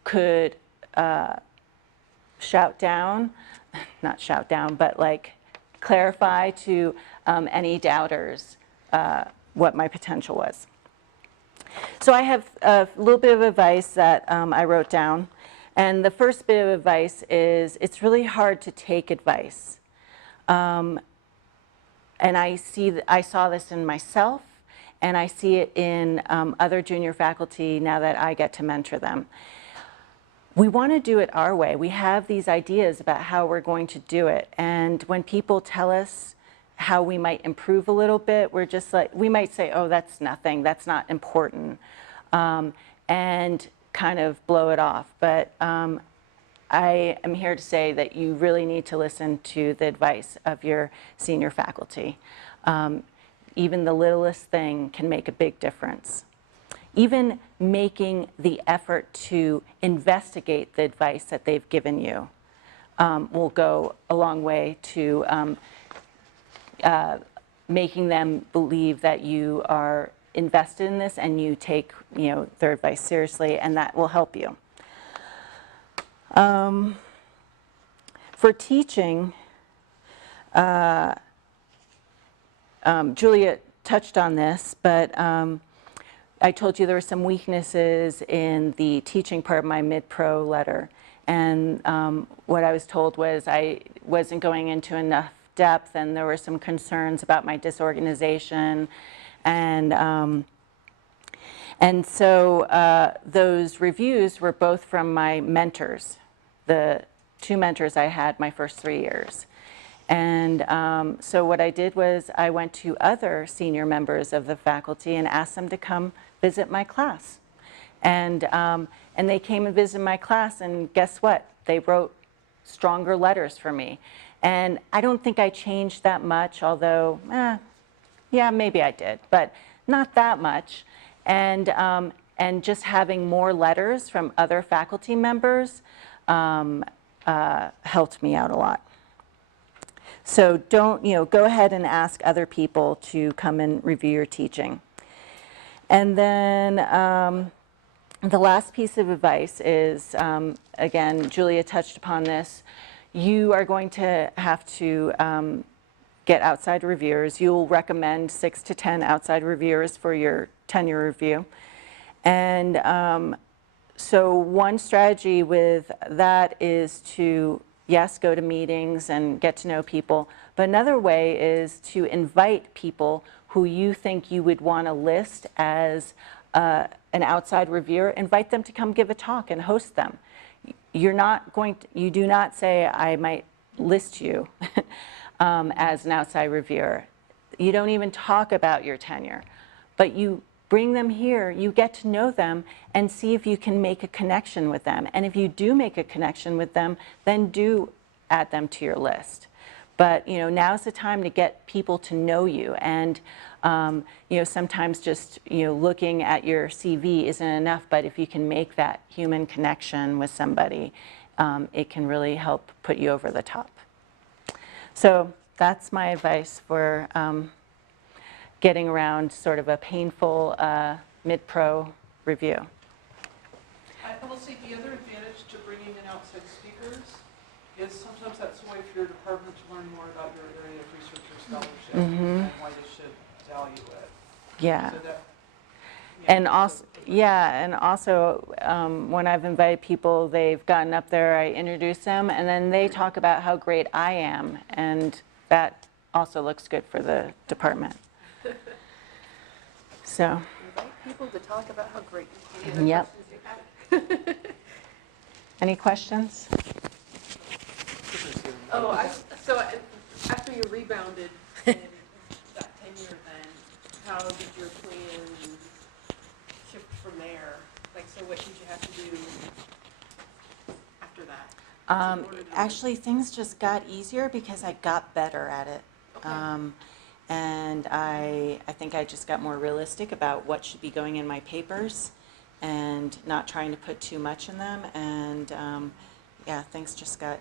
could shout down, not shout down, but like clarify to any doubters what my potential was. So I have a little bit of advice that I wrote down. And the first bit of advice is it's really hard to take advice. And I saw this in myself, and I see it in other junior faculty now that I get to mentor them. We want to do it our way. We have these ideas about how we're going to do it. And when people tell us how we might improve a little bit, we're just like, we might say, oh, that's nothing, that's not important, and kind of blow it off. But I am here to say that you really need to listen to the advice of your senior faculty. Even the littlest thing can make a big difference. Even making the effort to investigate the advice that they've given you will go a long way to making them believe that you are invested in this and you take their advice seriously, and that will help you. For teaching, Julia touched on this, but I told you there were some weaknesses in the teaching part of my mid-pro letter. And what I was told was I wasn't going into enough depth, and there were some concerns about my disorganization. And so those reviews were both from my mentors, the two mentors I had my first 3 years. And so what I did was I went to other senior members of the faculty and asked them to come visit my class. And they came and visited my class, and guess what? They wrote stronger letters for me. And I don't think I changed that much, although, yeah, maybe I did, but not that much. And just having more letters from other faculty members helped me out a lot. So don't, go ahead and ask other people to come and review your teaching. And then the last piece of advice is, again, Julia touched upon this, you are going to have to get outside reviewers. You'll recommend 6 to 10 outside reviewers for your tenure review. And so one strategy with that is to, yes, go to meetings and get to know people, but another way is to invite people who you think you would want to list as an outside reviewer. Invite them to come give a talk and host them. You're not going to, you do not say, I might list you as an outside reviewer. You don't even talk about your tenure, but you bring them here, you get to know them and see if you can make a connection with them. And if you do make a connection with them, then do add them to your list. But now's the time to get people to know you. And sometimes just looking at your CV isn't enough, but if you can make that human connection with somebody, it can really help put you over the top. So that's my advice for getting around sort of a painful mid-pro review. I will say the other advantage to bringing in outside speakers is sometimes that's a way for your department to learn more about your area of research or scholarship and why they should value it. Yeah. So that, And also, when I've invited people, they've gotten up there, I introduce them, and then they talk about how great I am, and that also looks good for the department. So. Invite people to talk about how great you are. Yep. Any questions? So after you rebounded and got tenure, then how did your plan shift from there? Like, so what did you have to do after that? Actually, things just got easier because I got better at it. Okay. And I think I just got more realistic about what should be going in my papers and not trying to put too much in them. And yeah, things just got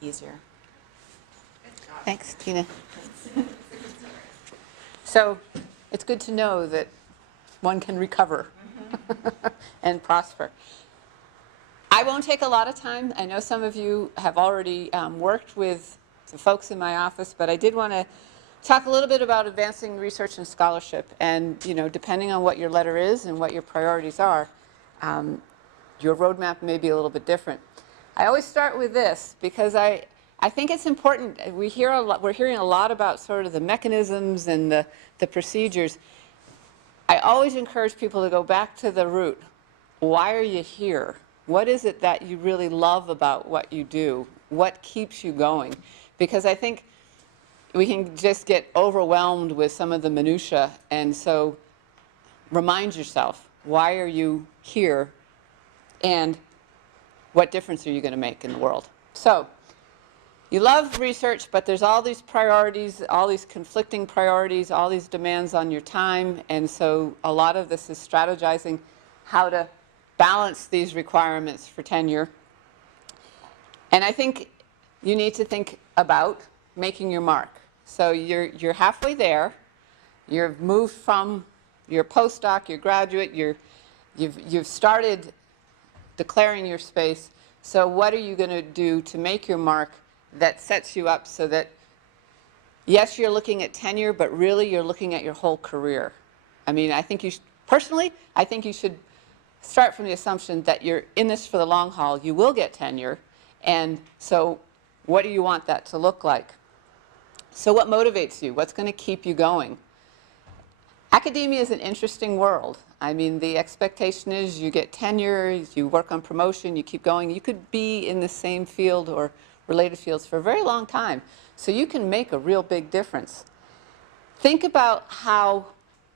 easier. Thanks, Tina. So it's good to know that one can recover and prosper. I won't take a lot of time. I know some of you have already worked with some folks in my office, but I did want to talk a little bit about advancing research and scholarship. And depending on what your letter is and what your priorities are, your roadmap may be a little bit different. I always start with this because I think it's important. We're hearing a lot about sort of the mechanisms and the procedures. I always encourage people to go back to the root. Why are you here? What is it that you really love about what you do? What keeps you going? Because I think we can just get overwhelmed with some of the minutia, and so remind yourself, why are you here, and what difference are you going to make in the world? So you love research, but there's all these priorities, all these conflicting priorities, all these demands on your time, and so a lot of this is strategizing how to balance these requirements for tenure. And I think you need to think about making your mark. So you're halfway there. You've moved from your postdoc, your graduate, you've started declaring your space. So what are you going to do to make your mark that sets you up so that, yes, you're looking at tenure, but really you're looking at your whole career? I mean, I think personally, I think you should start from the assumption that you're in this for the long haul. You will get tenure. And so what do you want that to look like? So what motivates you? What's going to keep you going? Academia is an interesting world. I mean, the expectation is you get tenure, you work on promotion, you keep going. You could be in the same field or related fields for a very long time. So you can make a real big difference. Think about how,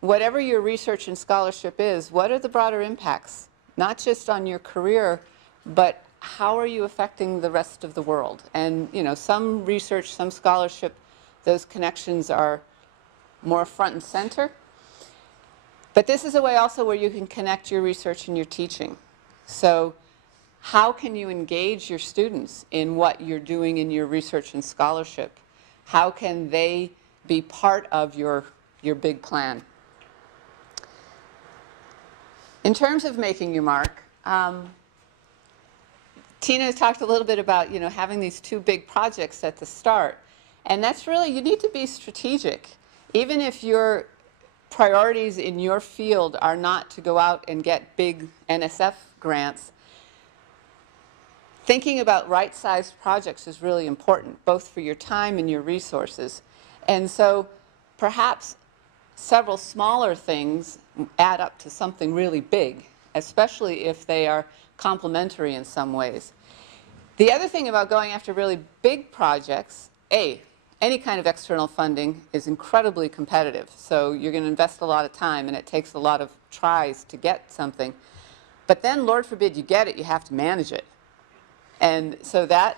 whatever your research and scholarship is, what are the broader impacts? Not just on your career, but how are you affecting the rest of the world? And some research, some scholarship, those connections are more front and center. But this is a way also where you can connect your research and your teaching. So how can you engage your students in what you're doing in your research and scholarship? How can they be part of your big plan? In terms of making your mark, Tina has talked a little bit about, you know, having these two big projects at the start. And that's really, you need to be strategic. Even if your priorities in your field are not to go out and get big Nsf grants, thinking about right-sized projects is really important, both for your time and your resources. And so perhaps several smaller things add up to something really big, especially if they are complementary in some ways. The other thing about going after really big projects, any kind of external funding is incredibly competitive. So you're going to invest a lot of time, and it takes a lot of tries to get something. But then, Lord forbid, you get it, you have to manage it. And so that,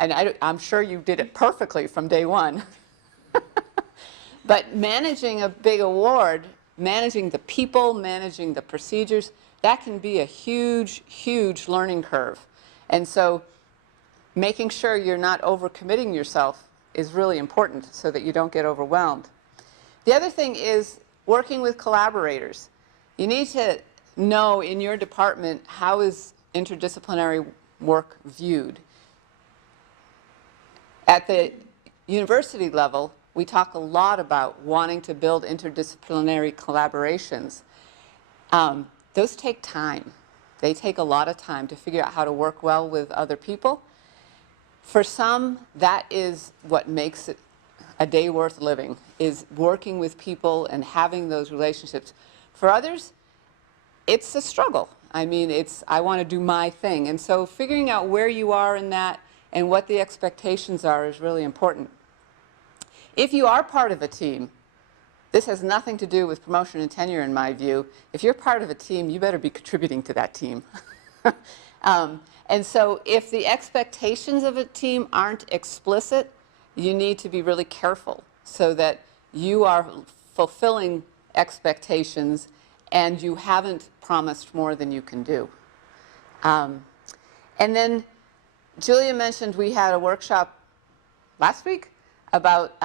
and I'm sure you did it perfectly from day one. But managing a big award, managing the people, managing the procedures, that can be a huge, huge learning curve. And so making sure you're not overcommitting yourself is really important so that you don't get overwhelmed. The other thing is working with collaborators. You need to know in your department, how is interdisciplinary work viewed? At the university level, we talk a lot about wanting to build interdisciplinary collaborations. Those take time. They take a lot of time to figure out how to work well with other people. For some, that is what makes it a day worth living, is working with people and having those relationships. For others, it's a struggle. I mean, I want to do my thing. And so figuring out where you are in that and what the expectations are is really important. If you are part of a team, this has nothing to do with promotion and tenure in my view. If you're part of a team, you better be contributing to that team. And so if the expectations of a team aren't explicit, you need to be really careful so that you are fulfilling expectations and you haven't promised more than you can do. And then Julia mentioned we had a workshop last week about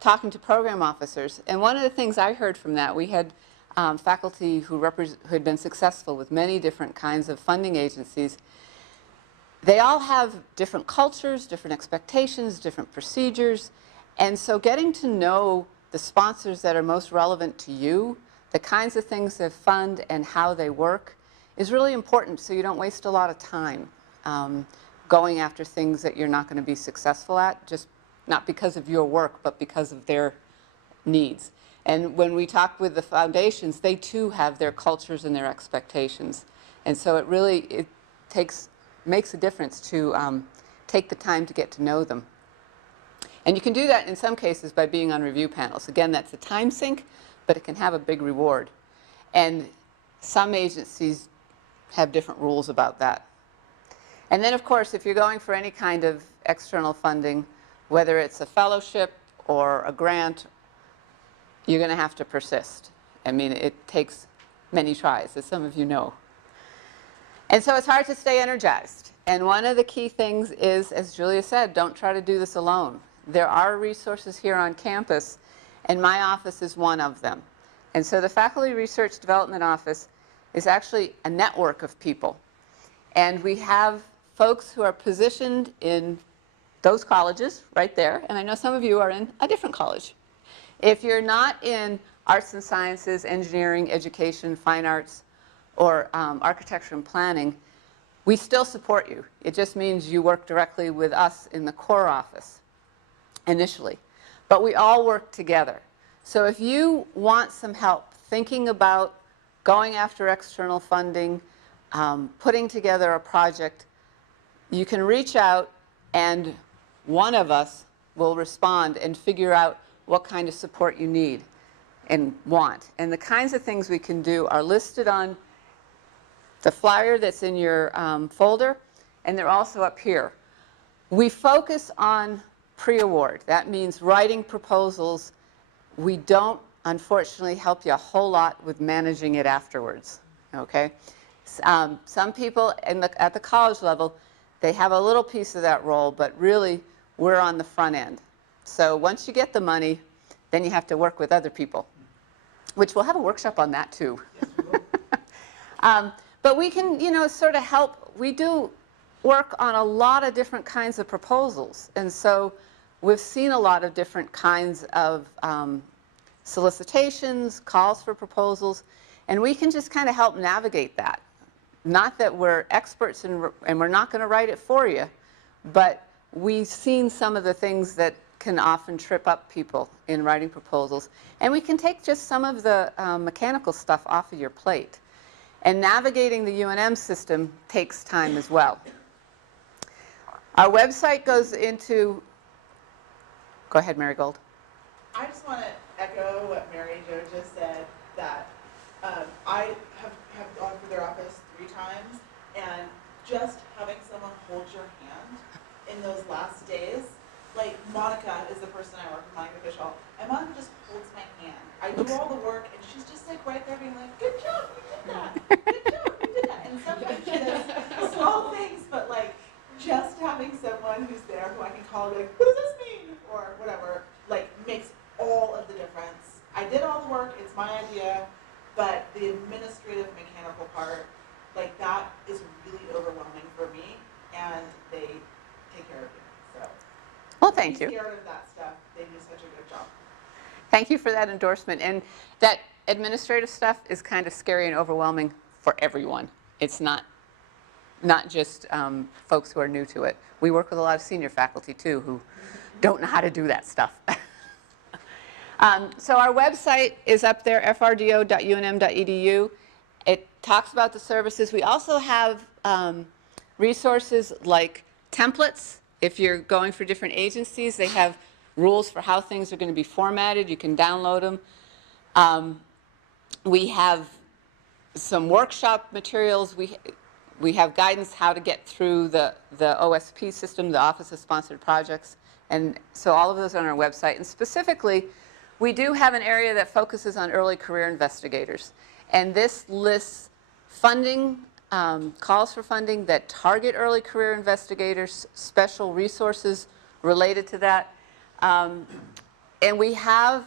talking to program officers. And one of the things I heard from that, we had faculty who had been successful with many different kinds of funding agencies. They all have different cultures, different expectations, different procedures. And so getting to know the sponsors that are most relevant to you, the kinds of things they fund and how they work is really important, so you don't waste a lot of time going after things that you're not going to be successful at, just not because of your work, but because of their needs. And when we talk with the foundations, they too have their cultures and their expectations. And so it really makes a difference to take the time to get to know them. And you can do that in some cases by being on review panels. Again, that's a time sink, but it can have a big reward. And some agencies have different rules about that. And then, of course, if you're going for any kind of external funding, whether it's a fellowship or a grant, you're going to have to persist. I mean, it takes many tries, as some of you know. And so it's hard to stay energized. And one of the key things is, as Julia said, don't try to do this alone. There are resources here on campus, and my office is one of them. And so the Faculty Research Development Office is actually a network of people. And we have folks who are positioned in those colleges right there. And I know some of you are in a different college. If you're not in arts and sciences, engineering, education, fine arts, or architecture and planning, we still support you. It just means you work directly with us in the core office initially. But we all work together. So if you want some help thinking about going after external funding, putting together a project, you can reach out and one of us will respond and figure out what kind of support you need and want. And the kinds of things we can do are listed on the flyer that's in your folder, and they're also up here. We focus on pre-award. That means writing proposals. We don't, unfortunately, help you a whole lot with managing it afterwards, okay? Some people at the college level, they have a little piece of that role, but really, we're on the front end. So once you get the money, then you have to work with other people, which we'll have a workshop on that too. But we can, sort of help. We do work on a lot of different kinds of proposals. And so we've seen a lot of different kinds of solicitations, calls for proposals, and we can just kind of help navigate that. Not that we're experts and we're not going to write it for you, but we've seen some of the things that can often trip up people in writing proposals. And we can take just some of the mechanical stuff off of your plate. And navigating the UNM system takes time as well. Our website goes into, go ahead, Marigold. I just want to echo what Mary Jo just said, that I have gone through their office 3 times, and just having someone hold your hand in those last days, like Monica is the person I work with, Monica Fishall, and Monica just holds my hand. I do all the work, and she's just like right there being like, good job, you did that, good job, you did that. And sometimes she does small things, but like just having someone who's there who I can call and be like, what does this mean? Or whatever, like makes all of the difference. I did all the work, it's my idea, but the administrative mechanical part, like that is really overwhelming for me, and they take care of you. So, Well, thank you. Be scared of that stuff. They do such a good job. Thank you for that endorsement. And that administrative stuff is kind of scary and overwhelming for everyone. It's not just folks who are new to it. We work with a lot of senior faculty too who don't know how to do that stuff. So our website is up there, frdo.unm.edu. It talks about the services. We also have resources like templates. If you're going for different agencies, they have rules for how things are going to be formatted. You can download them. We have some workshop materials. We have guidance how to get through the OSP system, the Office of Sponsored Projects. And so all of those are on our website. And specifically, we do have an area that focuses on early career investigators. And this lists funding, calls for funding that target early career investigators, special resources related to that. And we have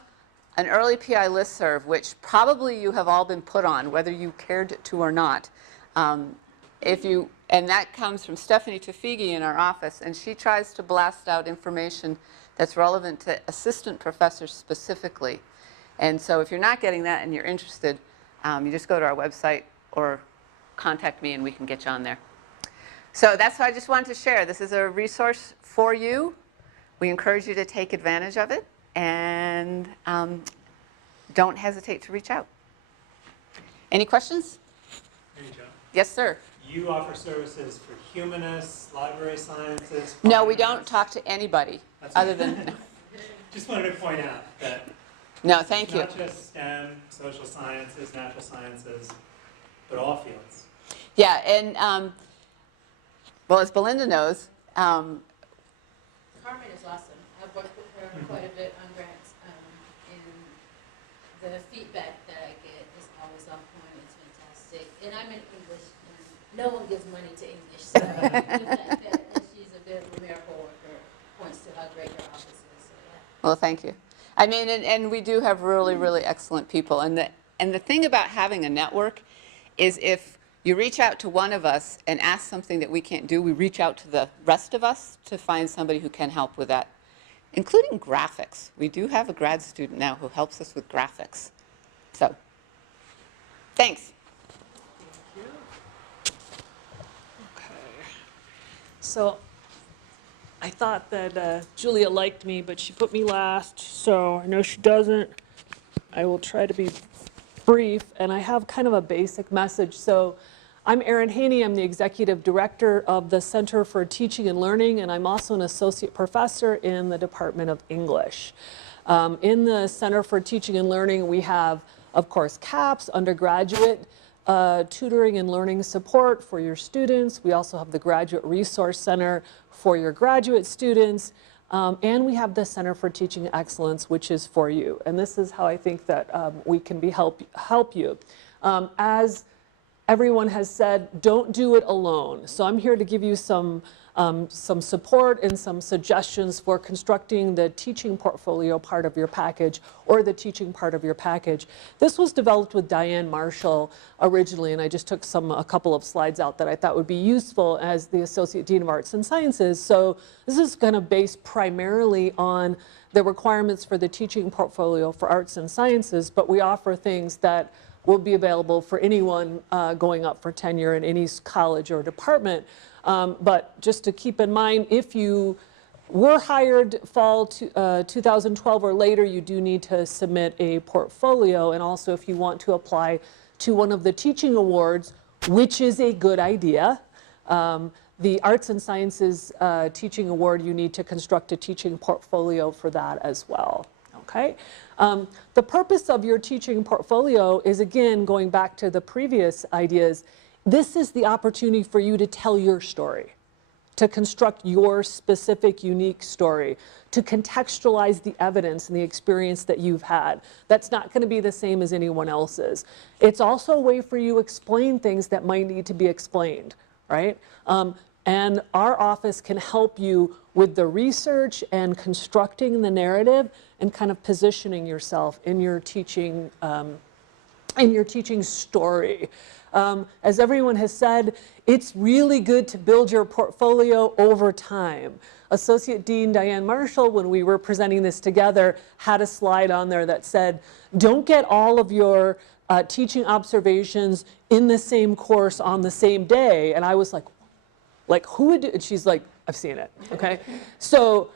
an early PI listserv, which probably you have all been put on, whether you cared to or not. And that comes from Stephanie Tafigi in our office, and she tries to blast out information that's relevant to assistant professors specifically. And so if you're not getting that and you're interested, you just go to our website or contact me and we can get you on there. So that's what I just wanted to share. This is a resource for you. We encourage you to take advantage of it, and don't hesitate to reach out. Any questions? Mary Jo, Yes, sir. you offer services for humanists, library sciences? No, we finance? don't talk to anybody That's other okay. than, Just wanted to point out that no, thank you. not just STEM, social sciences, natural sciences, but all fields. Yeah, and well, as Belinda knows, Carmen is awesome. I've worked with her quite a bit on grants, and the feedback that I get is always on point. It's fantastic. And I'm an English, and no one gives money to English, so the fact that she's a bit of a miracle worker points to how great your office is. So, yeah. well, thank you. I mean, and we do have really, really excellent people. And the thing about having a network is if you reach out to one of us and ask something that we can't do, we reach out to the rest of us to find somebody who can help with that, including graphics. We do have a grad student now who helps us with graphics. So, thanks. So I thought that Julia liked me, but she put me last, so I know she doesn't. I will try to be brief, and I have kind of a basic message. So I'm Erin Haney. I'm the executive director of the Center for Teaching and Learning, and I'm also an associate professor in the Department of English. In the Center for Teaching and Learning, we have, of course, CAPS, undergraduate tutoring and learning support for your students. We also have the Graduate Resource Center for your graduate students. And we have the Center for Teaching Excellence, which is for you. And this is how I think that we can help you. As everyone has said, don't do it alone. So I'm here to give you some some support and some suggestions for constructing the teaching portfolio part of your package or the teaching part of your package. This was developed with Diane Marshall originally, and I just took a couple of slides out that I thought would be useful as the Associate Dean of Arts and Sciences. So this is kind of based primarily on the requirements for the teaching portfolio for arts and sciences, but we offer things that will be available for anyone going up for tenure in any college or department. But just to keep in mind, if you were hired fall 2012 or later, you do need to submit a portfolio. And also if you want to apply to one of the teaching awards, which is a good idea, the Arts and Sciences Teaching Award, you need to construct a teaching portfolio for that as well. Okay. The purpose of your teaching portfolio is, again, going back to the previous ideas, this is the opportunity for you to tell your story, to construct your specific, unique story, to contextualize the evidence and the experience that you've had. That's not going to be the same as anyone else's. It's also a way for you to explain things that might need to be explained, right? And our office can help you with the research and constructing the narrative and kind of positioning yourself in your teaching story. As everyone has said, it's really good to build your portfolio over time. Associate Dean Diane Marshall, when we were presenting this together, had a slide on there that said, don't get all of your teaching observations in the same course on the same day. And I was like, who would do it? She's like, I've seen it, okay? So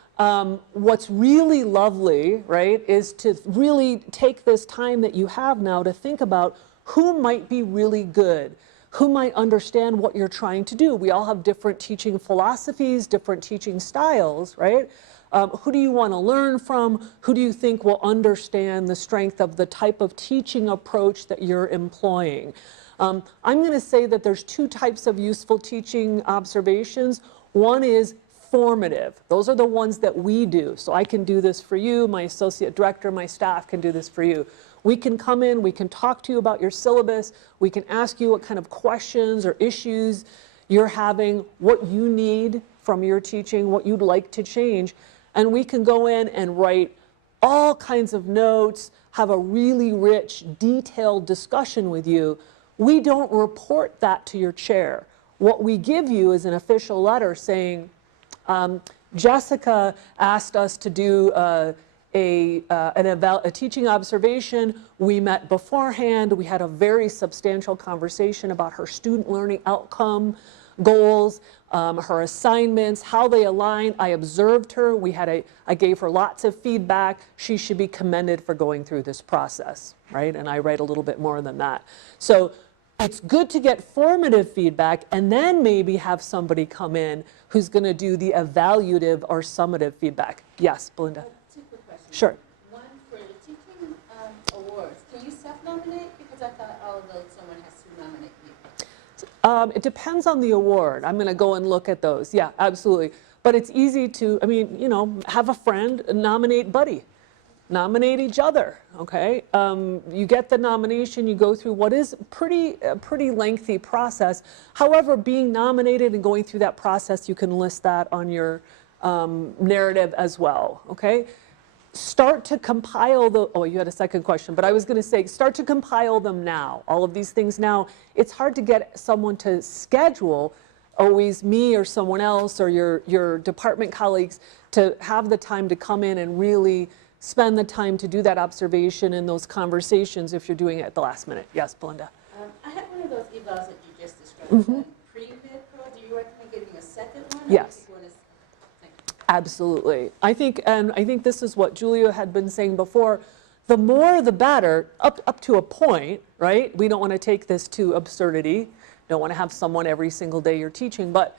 what's really lovely, right, is to really take this time that you have now to think about who might be really good, who might understand what you're trying to do. We all have different teaching philosophies, different teaching styles, right? Who do you want to learn from? Who do you think will understand the strength of the type of teaching approach that you're employing? I'm going to say that there's two types of useful teaching observations. One is formative. Those are the ones that we do. So I can do this for you, my associate director, my staff can do this for you. We can come in, we can talk to you about your syllabus, we can ask you what kind of questions or issues you're having, what you need from your teaching, what you'd like to change, and we can go in and write all kinds of notes, have a really rich, detailed discussion with you. We don't report that to your chair. What we give you is an official letter saying, Jessica asked us to do a teaching observation. We met beforehand. We had a very substantial conversation about her student learning outcome goals, her assignments, how they align. I observed her. I gave her lots of feedback. She should be commended for going through this process, right? And I write a little bit more than that. So it's good to get formative feedback and then maybe have somebody come in who's going to do the evaluative or summative feedback. Yes, Belinda? Two quick questions. Sure. One, for the teaching awards, can you self-nominate? Because I thought all of those, someone has to nominate you. It depends on the award. I'm going to go and look at those. Yeah, absolutely. But it's easy to, I mean, you know, have a friend, nominate buddy. Nominate each other, okay? You get the nomination, you go through what is a pretty lengthy process. However, being nominated and going through that process, you can list that on your narrative as well, okay? Start to compile oh, you had a second question, but I was gonna say, start to compile them now, all of these things now. It's hard to get someone to schedule, always me or someone else or your department colleagues, to have the time to come in and really spend the time to do that observation and those conversations if you're doing it at the last minute. Yes, Belinda? I had one of those evals that you just described, pre-mid-pro. Do you recommend getting a second one? Yes. Absolutely. I think this is what Julia had been saying before. The more the better, up to a point, right? We don't want to take this to absurdity. Don't want to have someone every single day you're teaching, but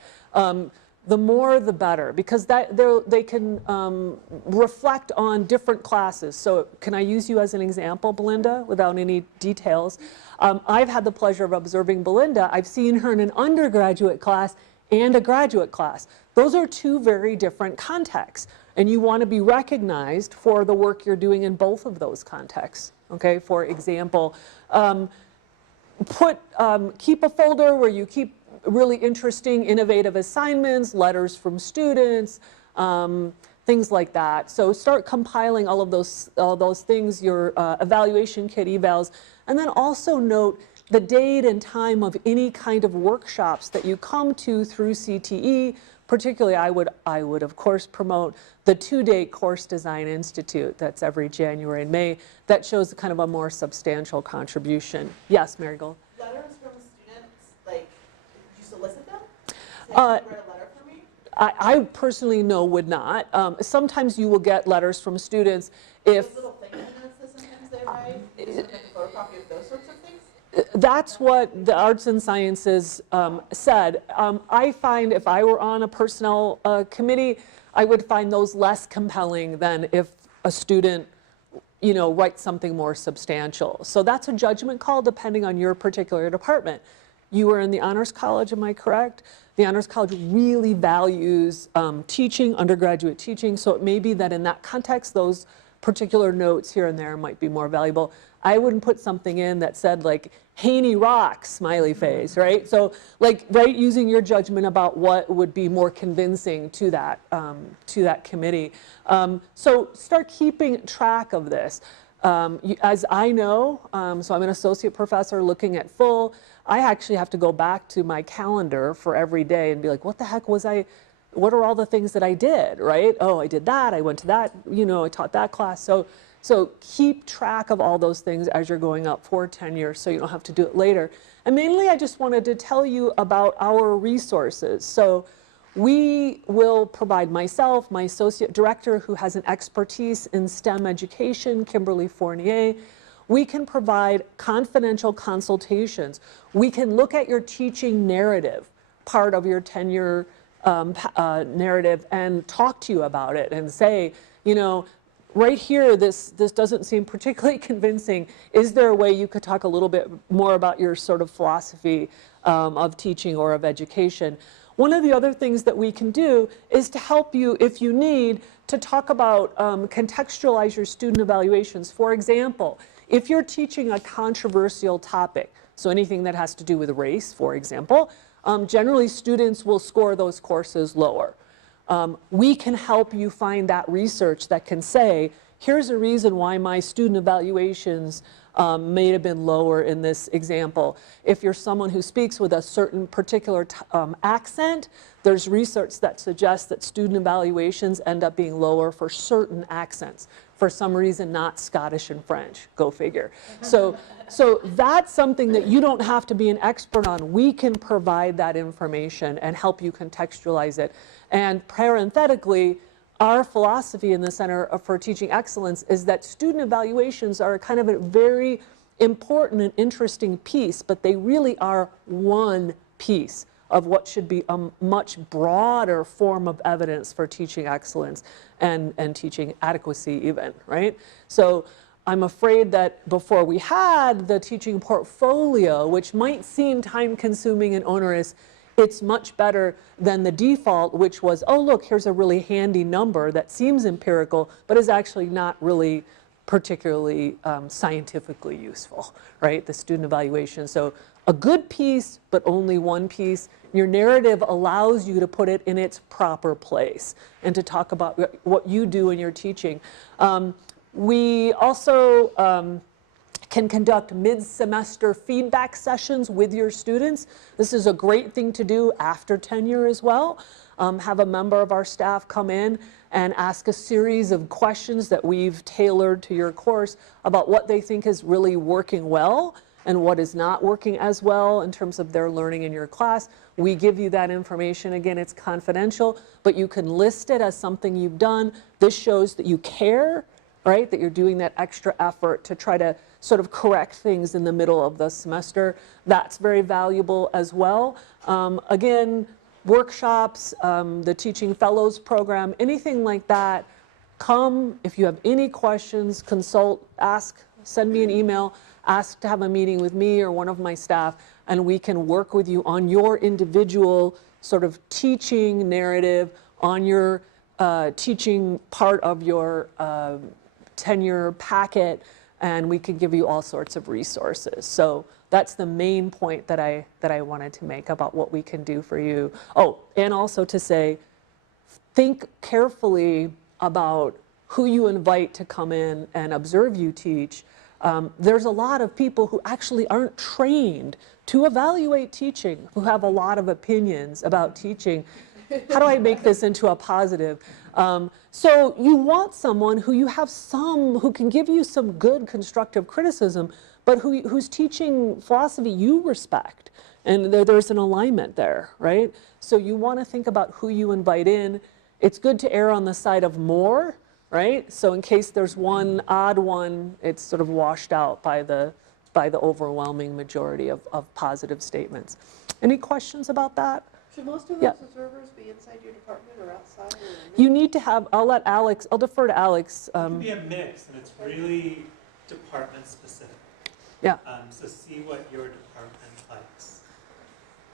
the more the better, because they can reflect on different classes. So can I use you as an example, Belinda, without any details? I've had the pleasure of observing Belinda. I've seen her in an undergraduate class and a graduate class. Those are two very different contexts, and you want to be recognized for the work you're doing in both of those contexts. Okay, for example, keep a folder where you keep really interesting, innovative assignments, letters from students, things like that. So start compiling all of those things, your evaluation kit evals, and then also note the date and time of any kind of workshops that you come to through CTE. Particularly, I would of course promote the 2-day Course Design Institute that's every January and May. That shows kind of a more substantial contribution. Yes, Marigold? Letters from students, like, do you solicit them? Say, Uh, "Write a letter for me?" I personally no would not. Sometimes you will get letters from students if Those little thank you notes that sometimes they write, you just make a photocopy of those sorts of things? that's what the Arts and Sciences said. I find if I were on a personnel committee, I would find those less compelling than if a student, writes something more substantial. So that's a judgment call depending on your particular department. You were in the Honors College, am I correct? The Honors College really values teaching, undergraduate teaching, so it may be that in that context, those particular notes here and there might be more valuable. I wouldn't put something in that said like, Haney rocks, smiley face, right? So using your judgment about what would be more convincing to that committee. So start keeping track of this. As I know, so I'm an associate professor looking at full, I actually have to go back to my calendar for every day and be like, what the heck was what are all the things that I did, right? Oh, I did that, I went to that, I taught that class. So keep track of all those things as you're going up for tenure so you don't have to do it later. And mainly I just wanted to tell you about our resources. So we will provide myself, my associate director who has an expertise in STEM education, Kimberly Fournier. We can provide confidential consultations. We can look at your teaching narrative, part of your tenure narrative, and talk to you about it and say, right here, this doesn't seem particularly convincing. Is there a way you could talk a little bit more about your sort of philosophy of teaching or of education? One of the other things that we can do is to help you, if you need, to talk about contextualize your student evaluations. For example, if you're teaching a controversial topic, so anything that has to do with race, for example, generally students will score those courses lower. We can help you find that research that can say, here's a reason why my student evaluations may have been lower in this example. If you're someone who speaks with a certain particular accent, there's research that suggests that student evaluations end up being lower for certain accents. For some reason, not Scottish and French, go figure. So that's something that you don't have to be an expert on. We can provide that information and help you contextualize it. And parenthetically, our philosophy in the Center for Teaching Excellence is that student evaluations are kind of a very important and interesting piece, but they really are one piece of what should be a much broader form of evidence for teaching excellence and teaching adequacy even, right? So I'm afraid that before we had the teaching portfolio, which might seem time-consuming and onerous, it's much better than the default, which was, oh, look, here's a really handy number that seems empirical, but is actually not really particularly scientifically useful, right? The student evaluation. So a good piece, but only one piece. Your narrative allows you to put it in its proper place and to talk about what you do in your teaching. We also can conduct mid-semester feedback sessions with your students. This is a great thing to do after tenure as well. Have a member of our staff come in and ask a series of questions that we've tailored to your course about what they think is really working well and what is not working as well in terms of their learning in your class. We give you that information. Again, it's confidential, but you can list it as something you've done. This shows that you care, right? That you're doing that extra effort to try to sort of correct things in the middle of the semester. That's very valuable as well. Again, workshops, the Teaching Fellows Program, anything like that, come. If you have any questions, consult, ask, send me an email, ask to have a meeting with me or one of my staff, and we can work with you on your individual sort of teaching narrative, on your teaching part of your tenure packet, and we can give you all sorts of resources. So that's the main point that I wanted to make about what we can do for you. Oh, and also to say, think carefully about who you invite to come in and observe you teach. There's a lot of people who actually aren't trained to evaluate teaching, who have a lot of opinions about teaching. How do I make this into a positive? So you want someone who can give you some good constructive criticism, but whose teaching philosophy you respect. And there's an alignment there, right? So you want to think about who you invite in. It's good to err on the side of more, right? So in case there's one odd one, it's sort of washed out by the overwhelming majority of positive statements. Any questions about that? Should most of those Yeah. observers be inside your department or outside? You need to have, I'll defer to Alex. It can be a mix, and it's really department specific. Yeah. So see what your department likes.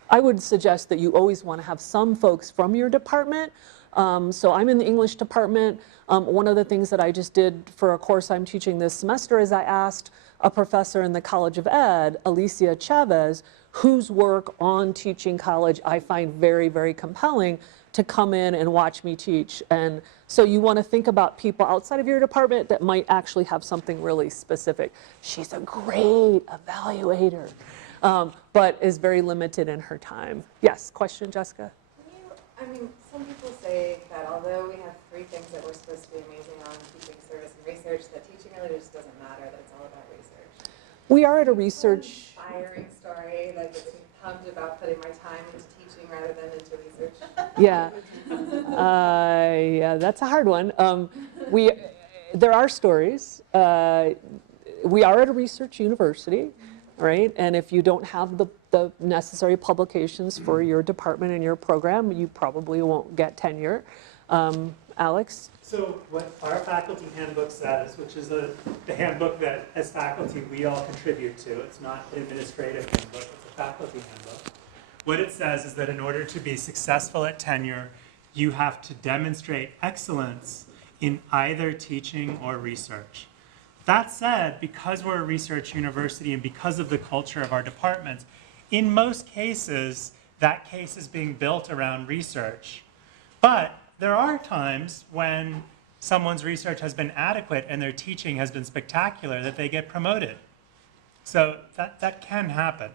I would suggest that you always want to have some folks from your department. So I'm in the English department. One of the things that I just did for a course I'm teaching this semester is I asked a professor in the College of Ed, Alicia Chavez, whose work on teaching college I find very, very compelling, to come in and watch me teach. And so you want to think about people outside of your department that might actually have something really specific. She's a great evaluator, but is very limited in her time. Yes, question, Jessica? Some people say that although we have 3 things that we're supposed to be amazing on, teaching, service, and research, that teaching really just doesn't matter, that it's all about research. We are at a research. Inspiring story that gets me pumped about putting my time into teaching rather than into research. Yeah, yeah, that's a hard one. There are stories. We are at a research university, right? And if you don't have the necessary publications for your department and your program, you probably won't get tenure. Alex? So what our faculty handbook says, which is the handbook that as faculty we all contribute to, it's not an administrative handbook, it's a faculty handbook. What it says is that in order to be successful at tenure, you have to demonstrate excellence in either teaching or research. That said, because we're a research university and because of the culture of our departments, in most cases, that case is being built around research. But there are times when someone's research has been adequate and their teaching has been spectacular that they get promoted. So that can happen.